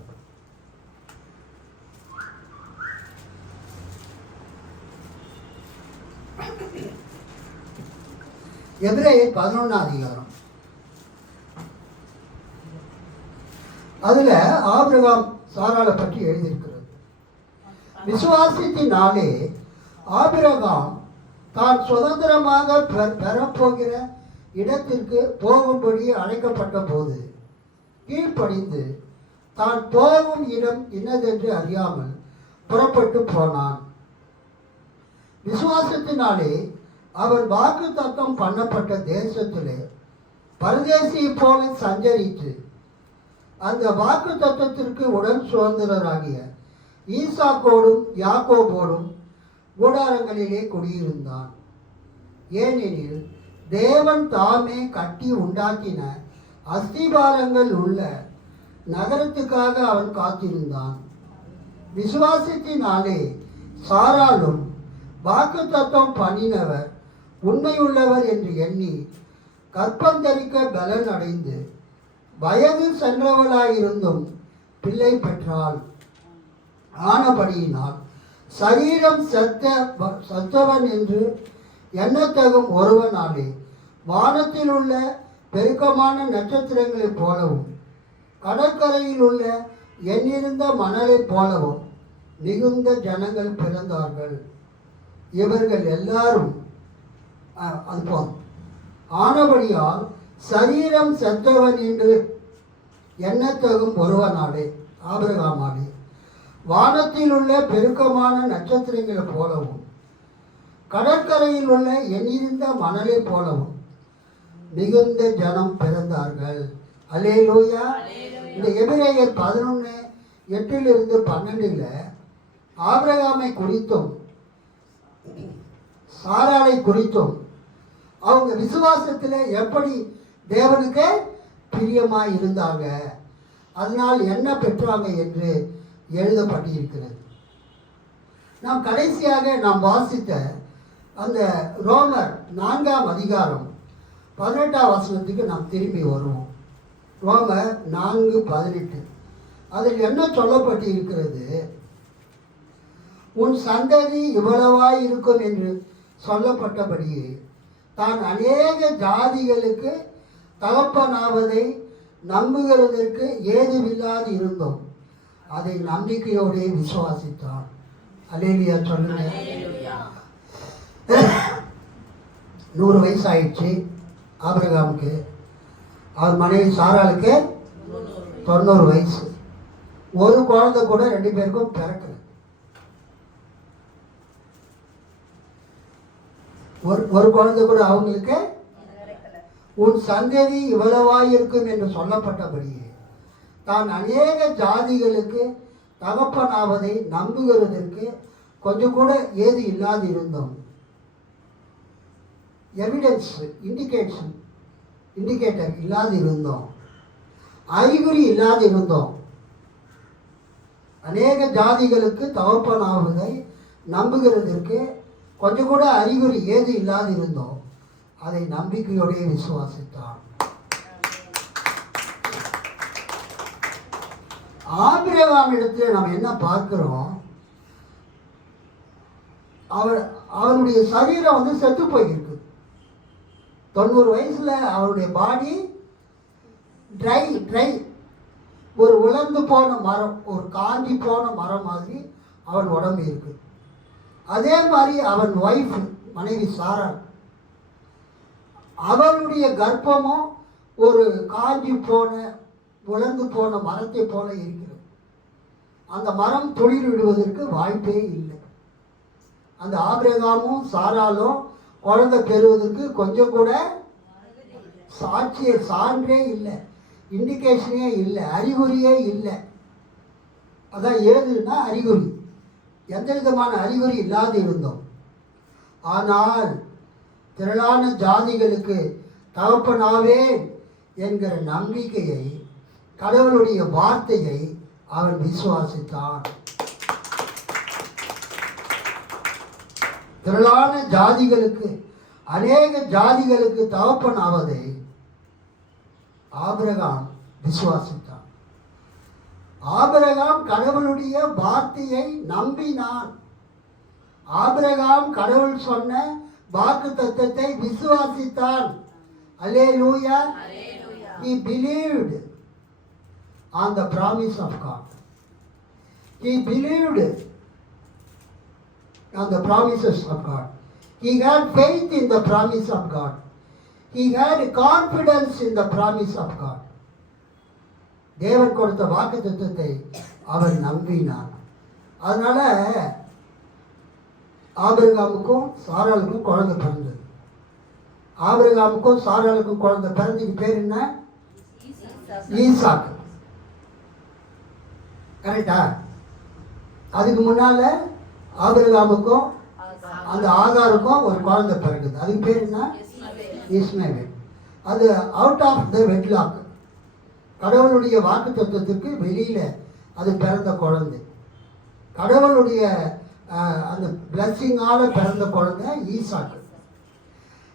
எபிரேயர் 11ஆம் அதிகாரம், அதுல ஆபிரகாம் சாராளை பற்றி எழுதியிருக்கிறது. விசுவாசத்தினாலே ஆபிரகாம் தான் சுதந்திரமாக பெறப்போகிற இடத்திற்கு போகும்படி அழைக்கப்பட்ட போது கீழ்ப்படிந்து தான் போகும் இடம் இன்னதென்று அறியாமல் புறப்பட்டு போனான். விசுவாசத்தினாலே அவர் வாக்கு தத்தம் பண்ணப்பட்ட தேசத்திலே பரதேசியை போல சஞ்சரித்து அந்த வாக்கு தத்தத்திற்கு உடன் சுதந்திரராகிய ஈசாக்கோடும் யாக்கோபோடும் கூடாரங்களிலே குடியிருந்தான். ஏனெனில் தேவன் தாமே கட்டி உண்டாக்கின அஸ்திபாரங்கள் உள்ள நகரத்துக்காக அவன் காத்திருந்தான். விசுவாசத்தினாலே சாராளும் வாக்கு தத்தம் பண்ணினவர் உண்மையுள்ளவர் என்று எண்ணி கற்பம் தரிக்க பலன் அடைந்து வயது சென்றவளாயிருந்தும் பிள்ளை பெற்றாள். ஆனபடியினால் சரீரம் சத்தவன் என்று எண்ணத்தகும் ஒருவனாலே வானத்தில் உள்ள பெருக்கமான நட்சத்திரங்களைப் போலவும் கடற்கரையில் உள்ள எண்ணிருந்த மணலைப் போலவும் மிகுந்த ஜனங்கள் பிறந்தார்கள். இவர்கள் எல்லாரும் அதுபோல் ஆனபடியால் சரீரம் செத்தவன் என்று எண்ணத்தகும் ஒருவனாலே ஆபிரகாமாலே வானத்தில் உள்ள பெருக்கமான நட்சத்திரங்களை போலவும் கடற்கரையில் உள்ள எண்ணிருந்த மணலை போலவும் மிகுந்த ஜனம் பிறந்தார்கள். அல்லேலூயா. இந்த எபிரேயர் 11:8-12 ஆபிரகாமை குறித்தும் சாராளை குறித்தும் அவங்க விசுவாசத்தில் எப்படி தேவனுக்கு பிரியமாய் இருந்தாங்க, அதனால் என்ன பெற்றாங்க என்று எழுதப்பட்டிருக்கிறது. நாம் கடைசியாக நாம் வாசித்த அந்த ரோமர் 4ஆம் அதிகாரம் 18ஆம் வசனத்துக்கு நாம் திரும்பி வருவோம். ரோமர் 4:18 அதில் என்ன சொல்லப்பட்டு இருக்கிறது? உன் சந்ததி இவ்வளவாய் இருக்கும் என்று சொல்லப்பட்டபடியே தான் அநேக ஜாதிகளுக்கு தகப்பனாவதை நம்புகிறதற்கு ஏதுவில்லாது இருந்தோம், அதை நம்பிக்கையோடே விசுவாசித்தான். அல்லேலூயா சொல்லுங்க. அல்லேலூயா. 100 வயசு ஆயிடுச்சு ஆபிரகாமுக்கு. அவர் மனைவி சாராளுக்கு 90 வயசு. ஒரு குழந்தை கூட 2 பேருக்கும் பிறக்கல. ஒரு குழந்தை கூட அவங்களுக்கு. உன் சந்ததி இவ்வளவாயிருக்கும் என்று சொல்லப்பட்டபடியே தான் அநேக ஜாதிகளுக்கு தகப்பனாவதை நம்புகிறதற்கு கொஞ்சம் கூட ஏது இல்லாது இருந்தோம். எவிடன்ஸ் இண்டிகேட்டர் இல்லாது இருந்தோம், அறிகுறி இல்லாது இருந்தோம். அநேக ஜாதிகளுக்கு தகப்பனாவதை நம்புகிறதற்கு கொஞ்சம் கூட அறிகுறி ஏது இல்லாது இருந்தோம், அதை நம்பிக்கையோடைய விசுவாசித்தான். ஆபிரகாமிடத்தில் நாம் என்ன பார்க்கிறோம்? அவருடைய சரீரம் வந்து செத்து போயிருக்கு. 90 வயசுல அவருடைய பாடி ட்ரை, ஒரு உலர்ந்து போன மரம், ஒரு காஞ்சி போன மரம் மாதிரி அவன் உடம்பு இருக்கு. அதே மாதிரி அவன் ஒய்ஃப், மனைவி சாரா, அவளுடைய கர்ப்பமும் ஒரு காஞ்சி போன உலர்ந்து போன மரத்தை போல இருக்கிறது. அந்த மரம் துளிர் விடுவதற்கு வாய்ப்பே இல்லை. அந்த ஆபிரகாமும் சாராலும் குழந்தை பெறுவதற்கு கொஞ்சம் கூட சான்றே இல்லை, இண்டிகேஷனே இல்லை, அறிகுறியே இல்லை. அதான் ஏதுன்னா அறிகுறி, எந்த விதமான அறிகுறி இல்லாது இருந்தோம். ஆனால் திரளான ஜாதிகளுக்கு தகப்பனாவே என்கிற நம்பிக்கையை, கடவுளுடைய வார்த்தையை அவன் விசுவாசித்தான். திரளான ஜாதிகளுக்கு, அநேக ஜாதிகளுக்கு தகப்பனாவதை ஆபிரகாம் விசுவாசித்தான். ஆபிரகாம் கடவுளுடைய வார்த்தையை நம்பினான். ஆபிரகாம் கடவுள் சொன்ன வாக்குத்தத்தத்தை விசுவாசித்தான். அல்லேலூயா. He believed on the promise of God. He believed on the promises of God. He had faith in the promise of God. He had confidence in the promise of God. தேவன் கொடுத்த வாக்குத்தத்தத்தை அவன் நம்பினான். அதனால ஆபிரகாமுக்கும் சாராளுக்கும் குழந்தை பிறந்தது. ஆபிரகாமுக்கும் சாராளுக்கும் குழந்தை பிறந்ததுக்கு பேர் என்ன? ஈசாக்கு. கரெக்டா? அதுக்கு முன்னால ஆபிரகாமுக்கும் அந்த ஆகாருக்கும் ஒரு குழந்தை பிறகுது. அதுக்கு பேர் என்ன? இஸ்மவேல். அது அவுட் ஆஃப் த வெட்லாக், கடவுளுடைய வாக்கு தத்துவத்துக்கு வெளியில அது பிறந்த குழந்தை. கடவுளுடைய அந்த பிளஸ்ஸிங்கால பிறந்த குழந்தை ஈசாக்கு.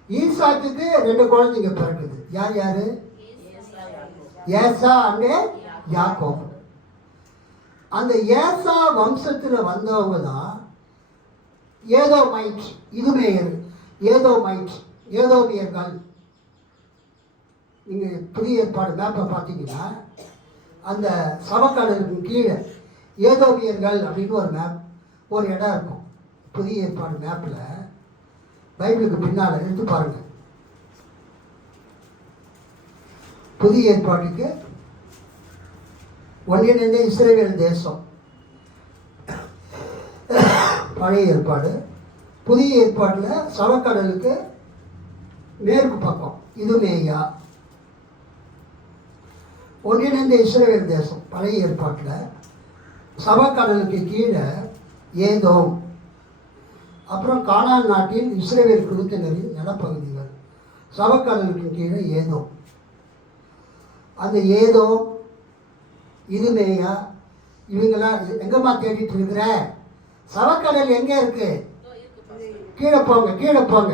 ஈசாக்குக்கு 2 குழந்தைங்க பிறகுது. யார் யாரு? ஏசா அண்ட் யாக்கோப். அந்த ஏசா வம்சத்தில் வந்தவங்க தான் ஏதோமைட், இதுமேயர், ஏதோமியர்கள். நீங்கள் புதிய ஏற்பாடு மேப்பை பார்த்தீங்கன்னா அந்த சவக்கடலுக்கு கீழே ஏதோமியர்கள் அப்படின்னு ஒரு மேப், ஒரு இடம் இருக்கும். புதிய ஏற்பாடு மேப்பில் பைபிளுக்கு பின்னால் எடுத்து பாருங்கள். புதிய ஏற்பாட்டுக்கு ஒன்றிணைந்த இஸ்ரவேல் தேசம் பழைய ஏற்பாடு. புதிய ஏற்பாட்டில் சவக்கடலுக்கு மேற்கு பக்கம் இதுமேயா. ஒன்றிணைந்த இஸ்ரவேல் தேசம் பழைய ஏற்பாட்டில் சவக்கடலுக்கு கீழே ஏதோம். அப்புறம் கானான் நாட்டில் இஸ்ரவேல் குழுத்தினரின் நிலப்பகுதிகள் சவக்கடலுக்கு கீழே ஏதோம். அந்த ஏதோம், இதுமேயா, இவங்களாம் எங்கம்மா தேடிட்டு இருக்கிற? சவக்கடல் எங்கே இருக்கு? கீழே போங்க, கீழே போங்க,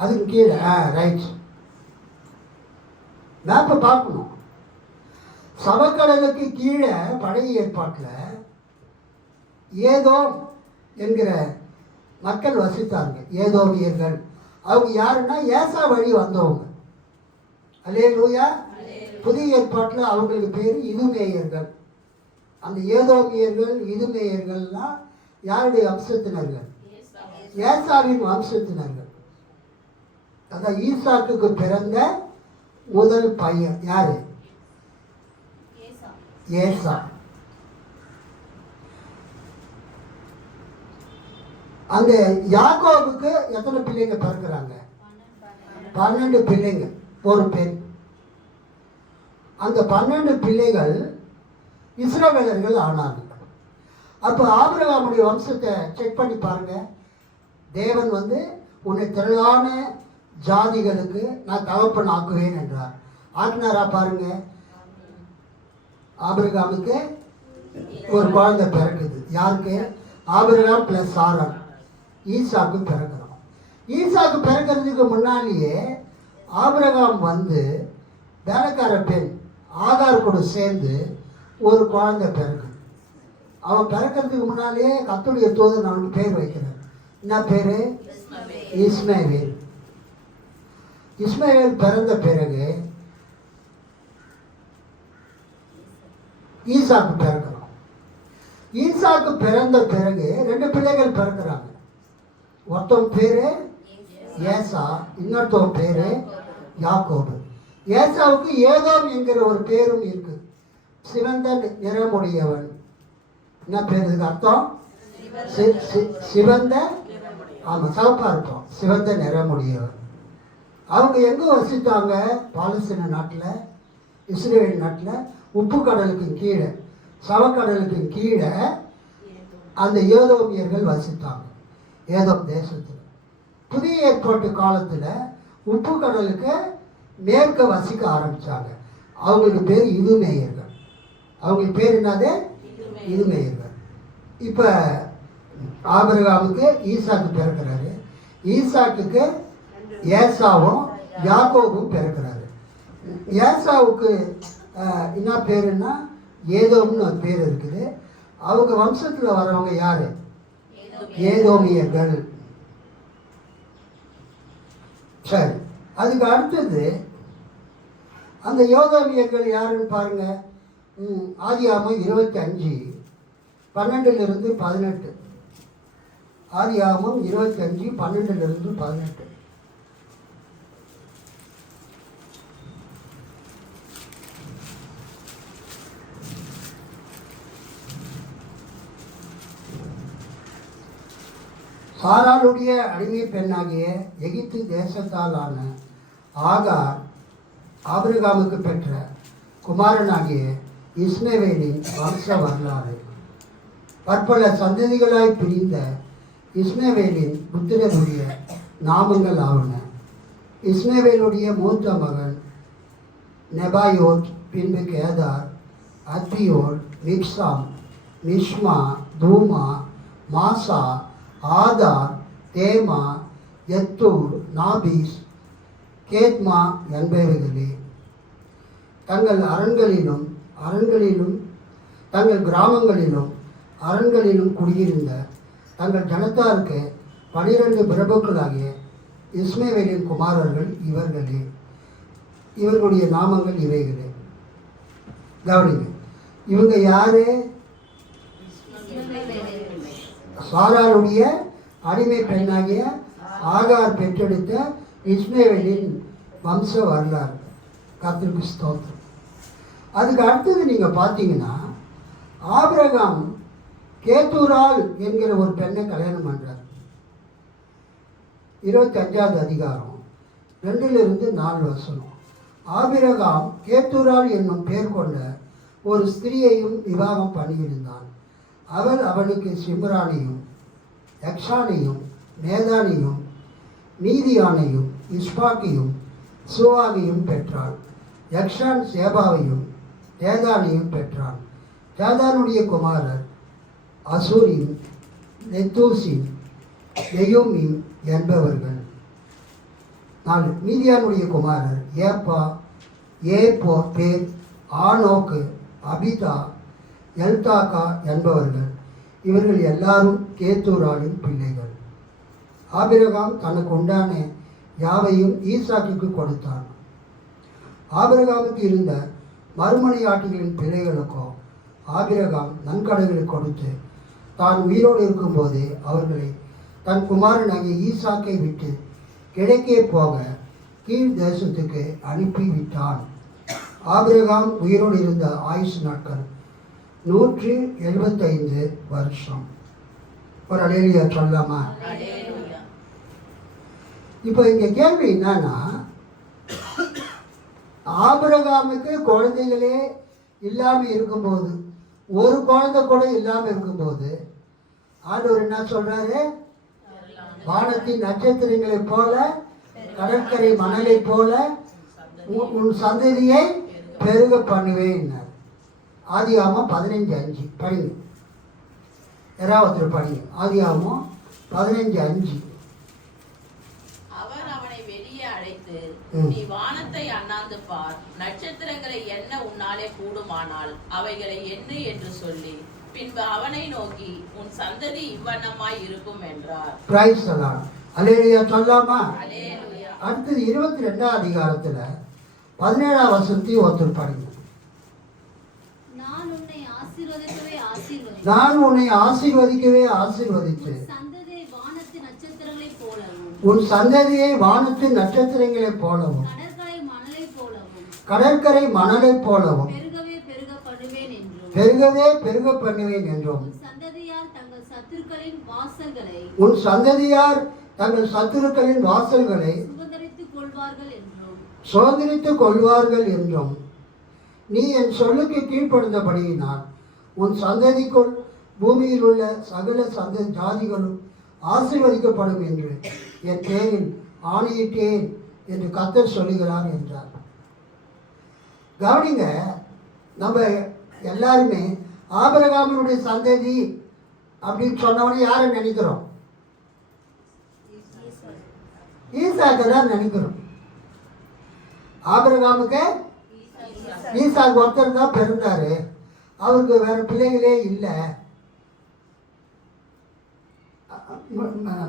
அதுக்கு கீழே. ரைட். மேப்பை பார்க்கணும். சவக்கடலுக்கு கீழே பழைய ஏற்பாட்டில் ஏதோம் என்கிற மக்கள் வசித்தாங்க. ஏதோமியர்கள். அவங்க யாருன்னா ஏசா வழி வந்தவங்க. அல்லேலூயா. புதிய ஏற்பாட்டில் அவங்களுக்கு பேர் இதுமேயர்கள். அந்த ஏதோமியர்கள் இதுமேயர்கள்லாம் யாருடைய வம்சத்தினர்கள்? ஏசாவின் வம்சத்தினர்கள். அதான் ஈசாக்குக்கு பிறந்த முதல் பையன் யாரு? ஏசா. ஏசா. அந்த யாக்கோபுக்கு எத்தனை பிள்ளைங்க பிறக்கிறாங்க? 12 பிள்ளைங்க, ஒரு பெண். அந்த 12 பிள்ளைகள் இஸ்ரவேலர்கள் ஆனார்கள். அப்போ ஆபிரகாமுடைய வம்சத்தை செக் பண்ணி பாருங்க. தேவன் வந்து உன்னை திரளான ஜாதிகளுக்கு நான் தகப்பன் ஆக்குவேன் என்றார். ஆக்கினாரா பாருங்க. ஆபிரகாமுக்கு ஒரு குழந்தை பிறக்குது. யாருக்கு? Abraham plus Saran. ஈசாக்கு பிறக்கிறோம். ஈசாக்கு பிறக்கிறதுக்கு முன்னாலேயே ஆபிரகாம் வந்து வேலைக்கார பெண் ஆகார் கூட சேர்ந்து ஒரு குழந்தை பிறகு. அவன் பிறக்கிறதுக்கு முன்னாலேயே கர்த்தருடைய தூதன் அவனுக்கு பேர் வைக்கிறார். என்ன பேரு? இஸ்மவேல். இஸ்மவேல் பிறந்த பிறகு ஈசாக்கு பிறக்கிறோம். ஈசாக்கு பிறந்த பிறகு 2 பிள்ளைகள் பிறக்கிறாங்க. ஒருத்தவன் பேரு ஏசா, இன்னொருத்தவன் பேரு யாக்கோபு. ஏசாவுக்கு ஏதோம் என்கிற ஒரு பேரும் இருக்கு. சிவந்த நிறமுடையவன். என்ன பேர் இதுக்கு அர்த்தம்? சிவந்த, ஆமாம், சிவப்பா இருக்கும். சிவந்த நிறமுடையவன். அவங்க எங்கே வசித்தாங்க? பாலஸ்தீன நாட்டில், இஸ்ரேல் நாட்டில், உப்பு கடலுக்கு கீழே, சவக்கடலுக்கு கீழே அந்த ஏதோமியர்கள் வசித்தாங்க. ஏதோம் தேசத்தில். புதிய ஏற்பாட்டு காலத்தில் உப்பு கடலுக்கு மேற்க வசிக்க ஆரம்பித்தாங்க. அவங்களுக்கு பேர் இதுமேயர்கள். அவங்களுக்கு பேர் என்னது? இதுமேயர்கள். இப்போ ஆபிரகாமுக்கு ஈசாக்கு பிறக்கிறாரு. ஈசாக்குக்கு ஏசாவும் யாக்கோபும் பிறக்கிறாரு. ஏசாவுக்கு என்ன பேருன்னா ஏதோம்னு ஒரு பேர் இருக்குது. அவங்க வம்சத்தில் வரவங்க யாரு? ஏதோமியர்கள். சரி, அதுக்கு அடுத்தது அந்த ஏதோமியர்கள் யாருன்னு பாருங்க. ஆதியாகமம் 25:12-18. ஆதியாகமம் 25:12-18. சாராளுடைய அடிமை பெண்ணாகிய எகிப்து தேசத்தாலான ஆகார் ஆபிரகாமுக்கு பெற்ற குமாரனாகிய இஸ்மவேலின் வம்ச வரலாறு. பற்பல சந்ததிகளாய் பிரிந்த இஸ்மவேலின் புத்திரருடைய நாமங்கள் ஆவன. இஸ்மவேலுடைய மூத்த மகன் நெபாயோத், பின்பு கேதார், அத்பியோல், மிக்சாம், மிஷ்மா, தூமா, மாசா, ஆதார், தேமா, எத்தூர், நாபீஸ், கேத்மா என்பவர்களே. தங்கள் அரண்களிலும் தங்கள் கிராமங்களிலும் அரண்களிலும் குடியிருந்த தங்கள் ஜனத்தாருக்கு 12 பிரபுக்களாகிய இஸ்மவேலின் குமாரர்கள் இவர்களே. இவர்களுடைய நாமங்கள் இவைகளே. கவனிங்க, இவங்க யாரு? சாராளுடைய அடிமை பெண்ணாகிய ஆகார் பெற்றெடுத்த இஸ்மவேலின் வம்ச வரலாறு. கர்த்தருக்கு ஸ்தோத்திரம். அதுக்கு அடுத்தது நீங்கள் பார்த்தீங்கன்னா ஆபிரகாம் கேத்தூரால் என்கிற ஒரு பெண்ணை கல்யாணம் பண்ணுறார். 25வது அதிகாரம் 2-4 ஆபிரகாம் கேத்தூரால் என்னும் பெயர் கொண்ட ஒரு ஸ்திரீயையும் விவாகம் பண்ணியிருந்தான். அவள் அவனுக்கு சிம்ரானையும் யக்ஷானையும் மேதானையும் மீதியானையும் இஸ்பாக்கையும் சுவாகையும் பெற்றாள். யக்ஷான் சேபாவையும் தேதானையும் பெற்றான். தேதானுடைய குமாரர் அசூரின், நெத்தூசின், நெயூமின் என்பவர்கள். 4 மீதியானுடைய குமாரர் ஏப்பா, ஏப்போ, பேர், ஆனோக்கு, அபிதா, எல்தாக்கா என்பவர்கள். இவர்கள் எல்லாரும் கேத்தூராலின் பிள்ளைகள். ஆபிரகாம் தனக்கு உண்டான யாவையும் ஈசாக்குக்கு கொடுத்தான். ஆபிரகாமுக்கு இருந்த மறுமனையாட்டிகளின் பிள்ளைகளுக்கோ ஆபிரகாம் நன்கொடைகளை கொடுத்து தான் உயிரோடு இருக்கும்போதே அவர்களை தன் குமாரனாகிய ஈசாக்கை விட்டு கிழக்கே போக கீழ் தேசத்துக்கு அனுப்பிவிட்டான். ஆபிரகாம் உயிரோடு இருந்த ஆயுசு நாட்கள் 175 வருஷம். ஒரு அலேலியா சொல்லலாமா? அல்லேலூயா. இப்போ இங்க கேள்வி என்னன்னா, ஆபிரகாமுக்கு குழந்தைகளே இல்லாம இருக்கும்போது, ஒரு குழந்தை கூட இல்லாம இருக்கும்போது ஆண்டவர் என்ன சொல்றாரு? வானத்தின் நட்சத்திரங்களைப் போல கடற்கரை மணலைப் போல உன் சந்ததியை பெருக பண்ணுவேன். ஆதியாகமம் 15:5 படிங்க. யாராவது படிங்க. ஆதியாகமம் 15:5. அவர் அவனை வெளியே அழைத்து, ம். நீ வானத்தை அண்ணாந்து பார், நட்சத்திரங்களை எண்ண உன்னாலே கூடுமானால் அவைகளை எண்ணு என்று சொல்லி, பின்பு அவனை நோக்கி, உன் சந்ததி இவ்வண்ணமாய் இருக்கும் என்றார். Praise the Lord. அல்லேலூயா சொல்லாமா? அல்லேலூயா. அடுத்தது 22ஆம் அதிகாரத்துல 17ஆம் வசனத்தையும் ஒருத்தர் படிங்க. நான் உன்னை ஆசீர்வதிக்கவே ஆசீர்வதித்து நான் உன்னை ஆசீர்வதிக்கவே ஆசீர்வதித்து சந்ததியை வானத்து நட்சத்திரங்களைப் போலவும் உன் சந்ததியை வானத்து நட்சத்திரங்களைப் போலவும் கடற்கரை மணலைப் போலவும் கடற்கரை மணலைப் போலவும் பெருகவே பெருக பண்ணுவேன் என்றும் பெருகவே பெருக பண்ணுவேன் என்றும் உன் சந்ததியார் தங்கள் சத்துருக்களின் வாசல்களை உன் சந்ததியார் தங்கள் சத்துருக்களின் வாசல்களை சுதந்தரித்துக் கொள்வார்கள் என்றும் சுதந்திரித்துக் கொள்வார்கள் என்றும் நீ என் சொல்லுக்கு கீழ்ப்படுத்தபடியினால் உன் சந்ததிக்குள் பூமியில் உள்ள சகல சந்ததி ஜாதிகளும் ஆசீர்வதிக்கப்படும் என்று என் பேரில் ஆணையிட்டேன் என்று கர்த்தர் சொல்லுகிறார் என்றார். கவனிங்க, நம்ம எல்லாருமே ஆபிரகாமினுடைய சந்ததி அப்படின்னு சொன்னவனே யாரை நினைக்கிறோம்? ஈசாக்கை தான் நினைக்கிறோம். ஆபிரகாமுக்கு ஈசாக்கு ஒருத்தர் தான் பிறந்தாரு, அவருக்கு வேற பிள்ளைகளே இல்லை.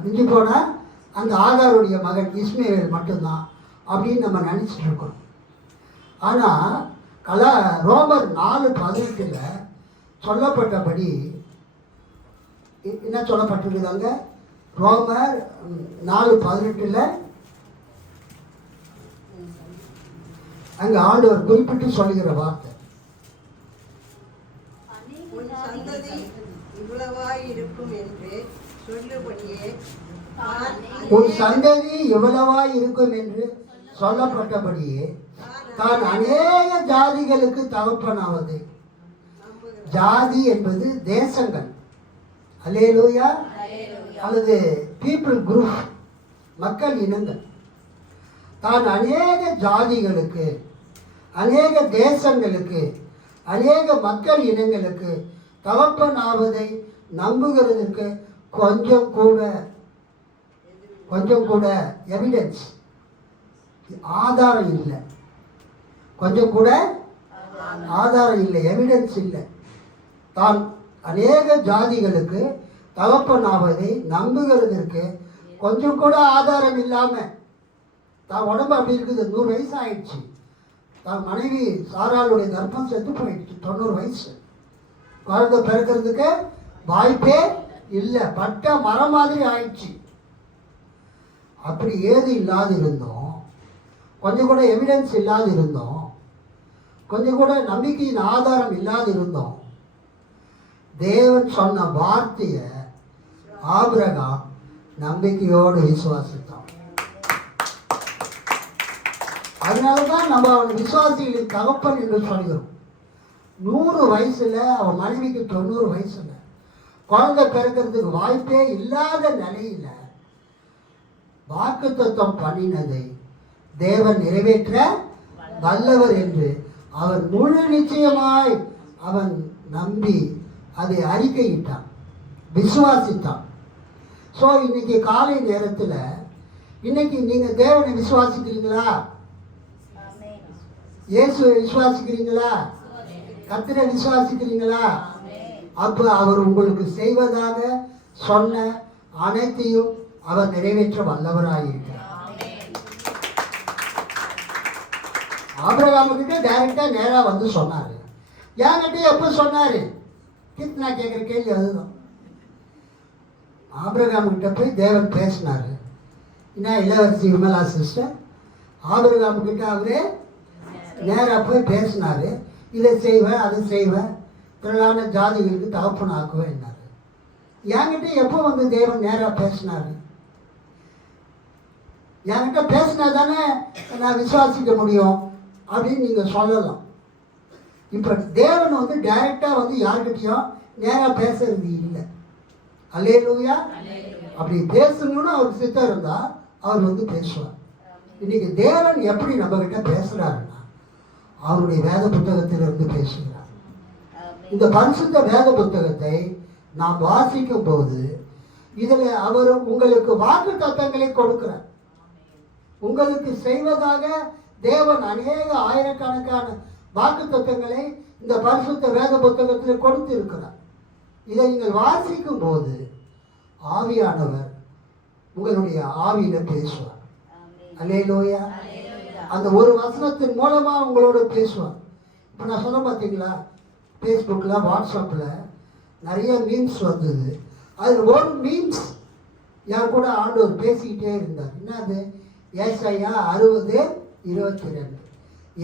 மிஞ்சி போனா அந்த ஆகாருடைய மகன் இஸ்மேல் மட்டும்தான் அப்படின்னு நம்ம நினைச்சிட்டு இருக்கோம். ஆனா ரோமர் 4:18 சொல்லப்பட்டபடி என்ன சொல்லப்பட்டிருக்குதாங்க? ரோமர் 4:18 அங்க ஆண்டவர் குறிப்பிட்டு சொல்லுகிற வார்த்தை, உன் சந்ததி இவ்வளவாய் இருக்கும் என்று சொல்லுபடியே உன் சந்ததி எவ்வளவாய் இருக்கும் என்று சொல்லப்பட்டபடியே தான் அநேக ஜாதிகளுக்கு தகப்பனாவது. ஜாதி என்பது தேசங்கள், அல்லேலூயா, அல்லது பீப்புள் குரூப், மக்கள் இனங்கள். தான் அநேக ஜாதிகளுக்கு, அநேக தேசங்களுக்கு, அநேக மக்கள் இனங்களுக்கு தகப்பனாவதை நம்புகிறதுக்கு கொஞ்சம் கூட எவிடன்ஸ், ஆதாரம் இல்லை. கொஞ்சம் கூட ஆதாரம் இல்லை, எவிடன்ஸ் இல்லை. தான் அநேக ஜாதிகளுக்கு தகப்பனாவதை நம்புகிறதற்கு கொஞ்சம் கூட ஆதாரம் இல்லாம தான் உடம்பு அப்படி இருக்குது. 100 வயசு ஆயிடுச்சு. தான் மனைவி சாராளுடைய கர்ப்பம் செத்து போயிடுச்சு. 90 வயசு. குழந்தை பிறக்கிறதுக்கு வாய்ப்பே இல்லை. பட்ட மரம் மாதிரி ஆயிடுச்சு. அப்படி ஏது இல்லாது இருந்தோம், கொஞ்சம் கூட எவிடன்ஸ் இல்லாது இருந்தோம், கொஞ்சம் கூட நம்பிக்கையின் ஆதாரம் இல்லாது இருந்தோம். தேவன் சொன்ன வார்த்தையை ஆபிரகாம் நம்பிக்கையோடு விசுவாசித்தான். அதனாலதான் நம்ம அவன் விசுவாசிகளின் தகப்பன் என்று சொல்கிறோம். 100 வயசுல அவன் மனைவிக்கு 90 வயசுல குழந்தை பிறக்கிறதுக்கு வாய்ப்பே இல்லாத நிலையில வாக்குத்தத்தம் பண்ணினதை தேவன் நிறைவேற்ற வல்லவர் என்று அவன் முழு நிச்சயமாய் அவன் நம்பி அதை அறிக்கையிட்டான், விசுவாசித்தான். ஸோ இன்னைக்கு காலை நேரத்தில் இன்னைக்கு நீங்க தேவனை விசுவாசிக்கிறீங்களா? இயேசுவை விசுவாசிக்கிறீங்களா? கர்த்தரை விசுவாசிக்கிறீங்களா? அப்ப அவர் உங்களுக்கு செய்வதாக சொன்ன அனைத்தையும் அவர் நிறைவேற்ற வல்லவராயிருக்கிறார். ஆபிரகாமுக்கிட்ட டைரெக்டாக நேராக வந்து சொன்னார். என்கிட்ட எப்போ சொன்னார்? நான் கேட்குற கேள்வி அதுதான். ஆபிரகாமுக்கிட்ட போய் தேவன் பேசினார். என்ன இளவரசி விமலா சிஸ்டர், ஆபிரகாமுக்கிட்ட அவரே நேராக போய் பேசினார். இதை செய்வேன், அதை செய்வேன், திரளான ஜாதிகளுக்கு தகப்பன் ஆக்குவேன் என்னார். என்கிட்ட எப்போ வந்து தேவன் நேராக பேசினார்? என்கிட்ட பேசினா தானே நான் விசுவாசிக்க முடியும் அப்படின்னு நீங்கள் சொல்லலாம். இப்போ தேவன் வந்து டைரெக்டாக வந்து யார்கிட்டையும் நேராக பேசுறது இல்லை. அல்லேலூயா. அப்படி பேசணும்னு அவருக்கு சித்தம் இருந்தால் அவர் வந்து பேசுவார். இன்னைக்கு தேவன் எப்படி நம்மகிட்ட பேசுகிறாருன்னா அவருடைய வேத புத்தகத்திலிருந்து பேசுகிறார். இந்த பரிசுத்த வேத புத்தகத்தை நாம் வாசிக்கும் போது இதில் அவர் உங்களுக்கு வாக்கு தத்தங்களை கொடுக்கிறார். உங்களுக்கு செய்வதாக தேவன் அநேக ஆயிரக்கணக்கான வாக்கு தத்தங்களை இந்த பரிசுத்த வேத புத்தகத்தில் கொடுத்து இருக்கிறார். இதை நீங்கள் வாசிக்கும் போது ஆவியானவர் உங்களுடைய ஆவியில பேசுவார். அல்லேலூயா. அந்த ஒரு வசனத்தின் மூலமா உங்களோட பேசுவார். இப்போ நான் சொல்ல பார்த்தீங்களா, ஃபேஸ்புக்கில் வாட்ஸ்அப்பில் நிறைய மீம்ஸ் வந்தது. அதில் ஒரு மீம்ஸ் என் கூட ஆண்டவர் பேசிக்கிட்டே இருந்தார். என்னது? ஏசாயா 60:22.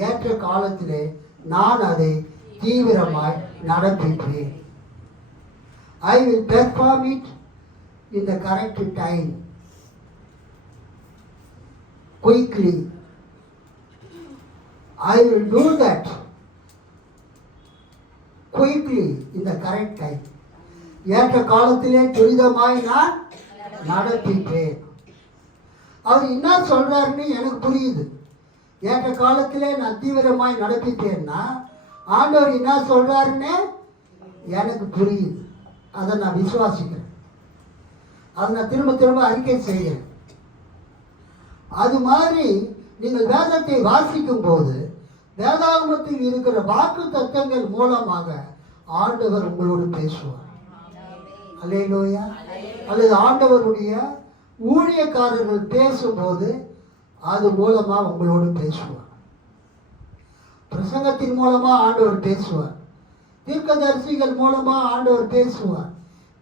ஏற்ற காலத்திலே நான் அதை தீவிரமாய் நடப்பிப்பேன். I will perform it in the correct time. Quickly. I will do that quickly in the correct time. ஏற்ற காலத்திலே துரிதமாய் நான் நடப்பிப்பேன். அவர் என்ன சொல்றாருன்னு எனக்கு புரியுது. ஏற்ற காலத்திலே நான் தீவிரமாய் நடப்பிப்பேன்னா ஆண்டவர் என்ன சொல்றாருன்னு எனக்கு புரியுது. அதை நான் விசுவாசிக்கிறேன். அதை நான் திரும்ப திரும்ப அறிக்கை செய்கிறேன். அது மாதிரி நீங்கள் வேதத்தை வாசிக்கும் போது வேதாகமத்தில் இருக்கிற வாக்கு தத்தங்கள் மூலமாக ஆண்டவர் உங்களோடு பேசுவார். அல்லேலூயா. அல்லது ஆண்டவருடைய ஊழியக்காரர்கள் பேசும்போது அது மூலமா உங்களோடு பேசுவார். பிரசங்கத்தின் மூலமா ஆண்டவர் பேசுவார். தீர்க்கதரிசிகள் மூலமா ஆண்டவர் பேசுவார்.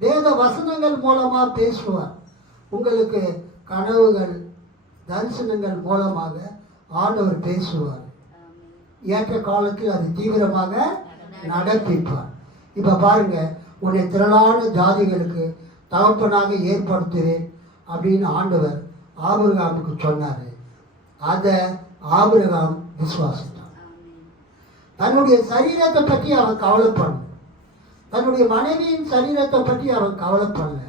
வேத வசனங்கள் மூலமா பேசுவார். உங்களுக்கு கனவுகள் தரிசனங்கள் மூலமாக ஆண்டவர் பேசுவார். ஏற்ற காலத்தில் அது தீவிரமாக நடப்பிப்பார். இப்போ பாருங்க, உன்னை திரளான ஜாதிகளுக்கு தகப்பனாக ஏற்படுத்துவேன் அப்படின்னு ஆண்டவர் ஆபிரகாமுக்கு சொன்னார். அதை ஆபிரகாம் விசுவாசித்தான். தன்னுடைய சரீரத்தை பற்றி அவன் கவலைப்படல. தன்னுடைய மனைவியின் சரீரத்தை பற்றி அவன் கவலைப்படல.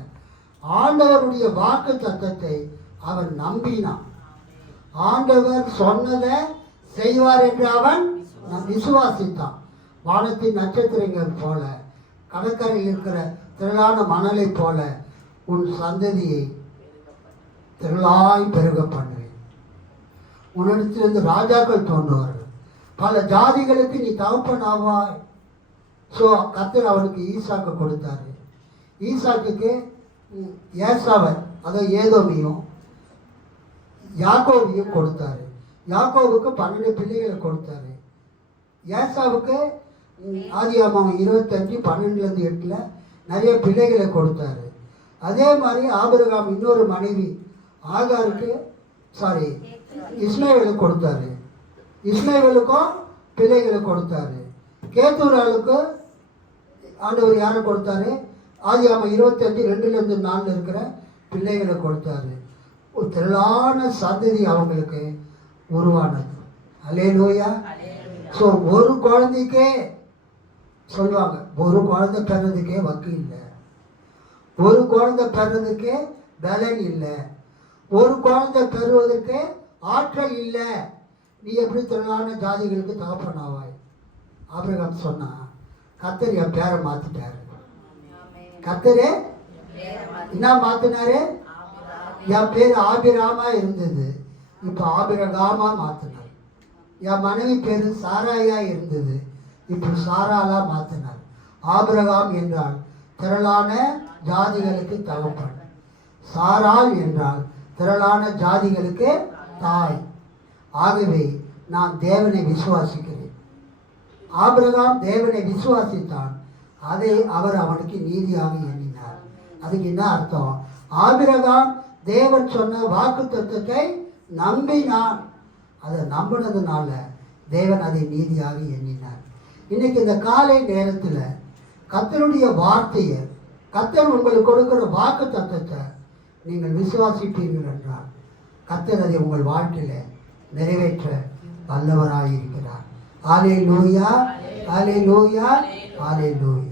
ஆண்டவருடைய வாக்கு தத்தத்தை அவன் நம்பினான். ஆண்டவர் சொன்னதை செய்வார் என்று அவன் விசுவாசித்தான். வானத்தின் நட்சத்திரங்கள் போல, கடற்கரையில் இருக்கிற திரளான மணலை போல உன் சந்ததியை திரளாய் பெருக பண்ணுவேன். உன்னிடத்திலிருந்து ராஜாக்கள் தோன்றுவார்கள். பல ஜாதிகளுக்கு நீ தகப்பன் ஆவாய். ஸோ கர்த்தர் அவனுக்கு ஈசாக்கு கொடுத்தாரு. ஈசாக்குக்கு ஏசாவை, அதை ஏதோமையும் யாக்கோபையும் கொடுத்தாரு. யாக்கோவுக்கு 12 பிள்ளைகளை கொடுத்தாரு. ஏசாவுக்கு ஆதியாகமம் 25:12-8 நிறைய பிள்ளைகளை கொடுத்தாரு. அதே மாதிரி ஆபிரகாம் இன்னொரு மனைவி ஆகாருக்கு இஸ்மவேலுக்கு கொடுத்தாரு. இஸ்மவேலுக்கும் பிள்ளைகளை கொடுத்தாரு. கேத்தூராளுக்கு ஆண்டவர் யாரை கொடுத்தாரு? ஆதியாகமம் 25:2-4 இருக்கிற பிள்ளைகளை கொடுத்தாரு. ஒரு திரளான சந்ததி அவங்களுக்கு உருவானது. அல்லேலூயா. ஸோ ஒரு குழந்தைக்கே சொல்லுவாங்க, ஒரு குழந்தை பெறதுக்கே வக்கு இல்லை, ஒரு குழந்தை பெறதுக்கே பலன் இல்லை, ஒரு குழந்தை பெறுவதற்கு ஆற்றல் இல்லை, நீ எப்படி திரளான ஜாதிகளுக்கு தகப்பன் ஆவாய்? ஆபிரகாம் சொன்னா, கர்த்தர் என் பேரை மாத்திட்டாரு. கர்த்தரே என்ன மாத்தினாரு? என் பேர் ஆபிராமா இருந்தது, இப்போ ஆபிரகாமா மாத்தினார். என் மனைவி பேரு சாராயா இருந்தது, இப்போ சாராலா மாத்தினார். ஆபிரகாம் என்றால் திரளான ஜாதிகளுக்கு தகப்பன், சாராள் என்றால் திரளான ஜாதிகளுக்கு தாய். ஆகவே நான் தேவனை விசுவாசிக்கிறேன். ஆபிரகாம் தேவனை விசுவாசித்தான், அதை அவர் அவனுக்கு நீதியாக எண்ணினார். அதுக்கு என்ன அர்த்தம்? ஆபிரகாம் தேவன் சொன்ன வாக்குத்தத்தத்தை நம்பினான். அதை நம்பினதுனால தேவன் அதை நீதியாக எண்ணினார். இன்னைக்கு இந்த காலை நேரத்தில் கர்த்தருடைய வார்த்தையை, கர்த்தர் உங்களுக்கு கொடுக்கிற வாக்கு தத்தத்தை நீங்கள் விசுவாசிப்பீர்கள் என்றால் கர்த்தர் அதை உங்கள் வாழ்க்கையில் நிறைவேற்ற வல்லவராயிருக்கிறார். ஹல்லேலூயா, ஹல்லேலூயா, ஹல்லேலூயா.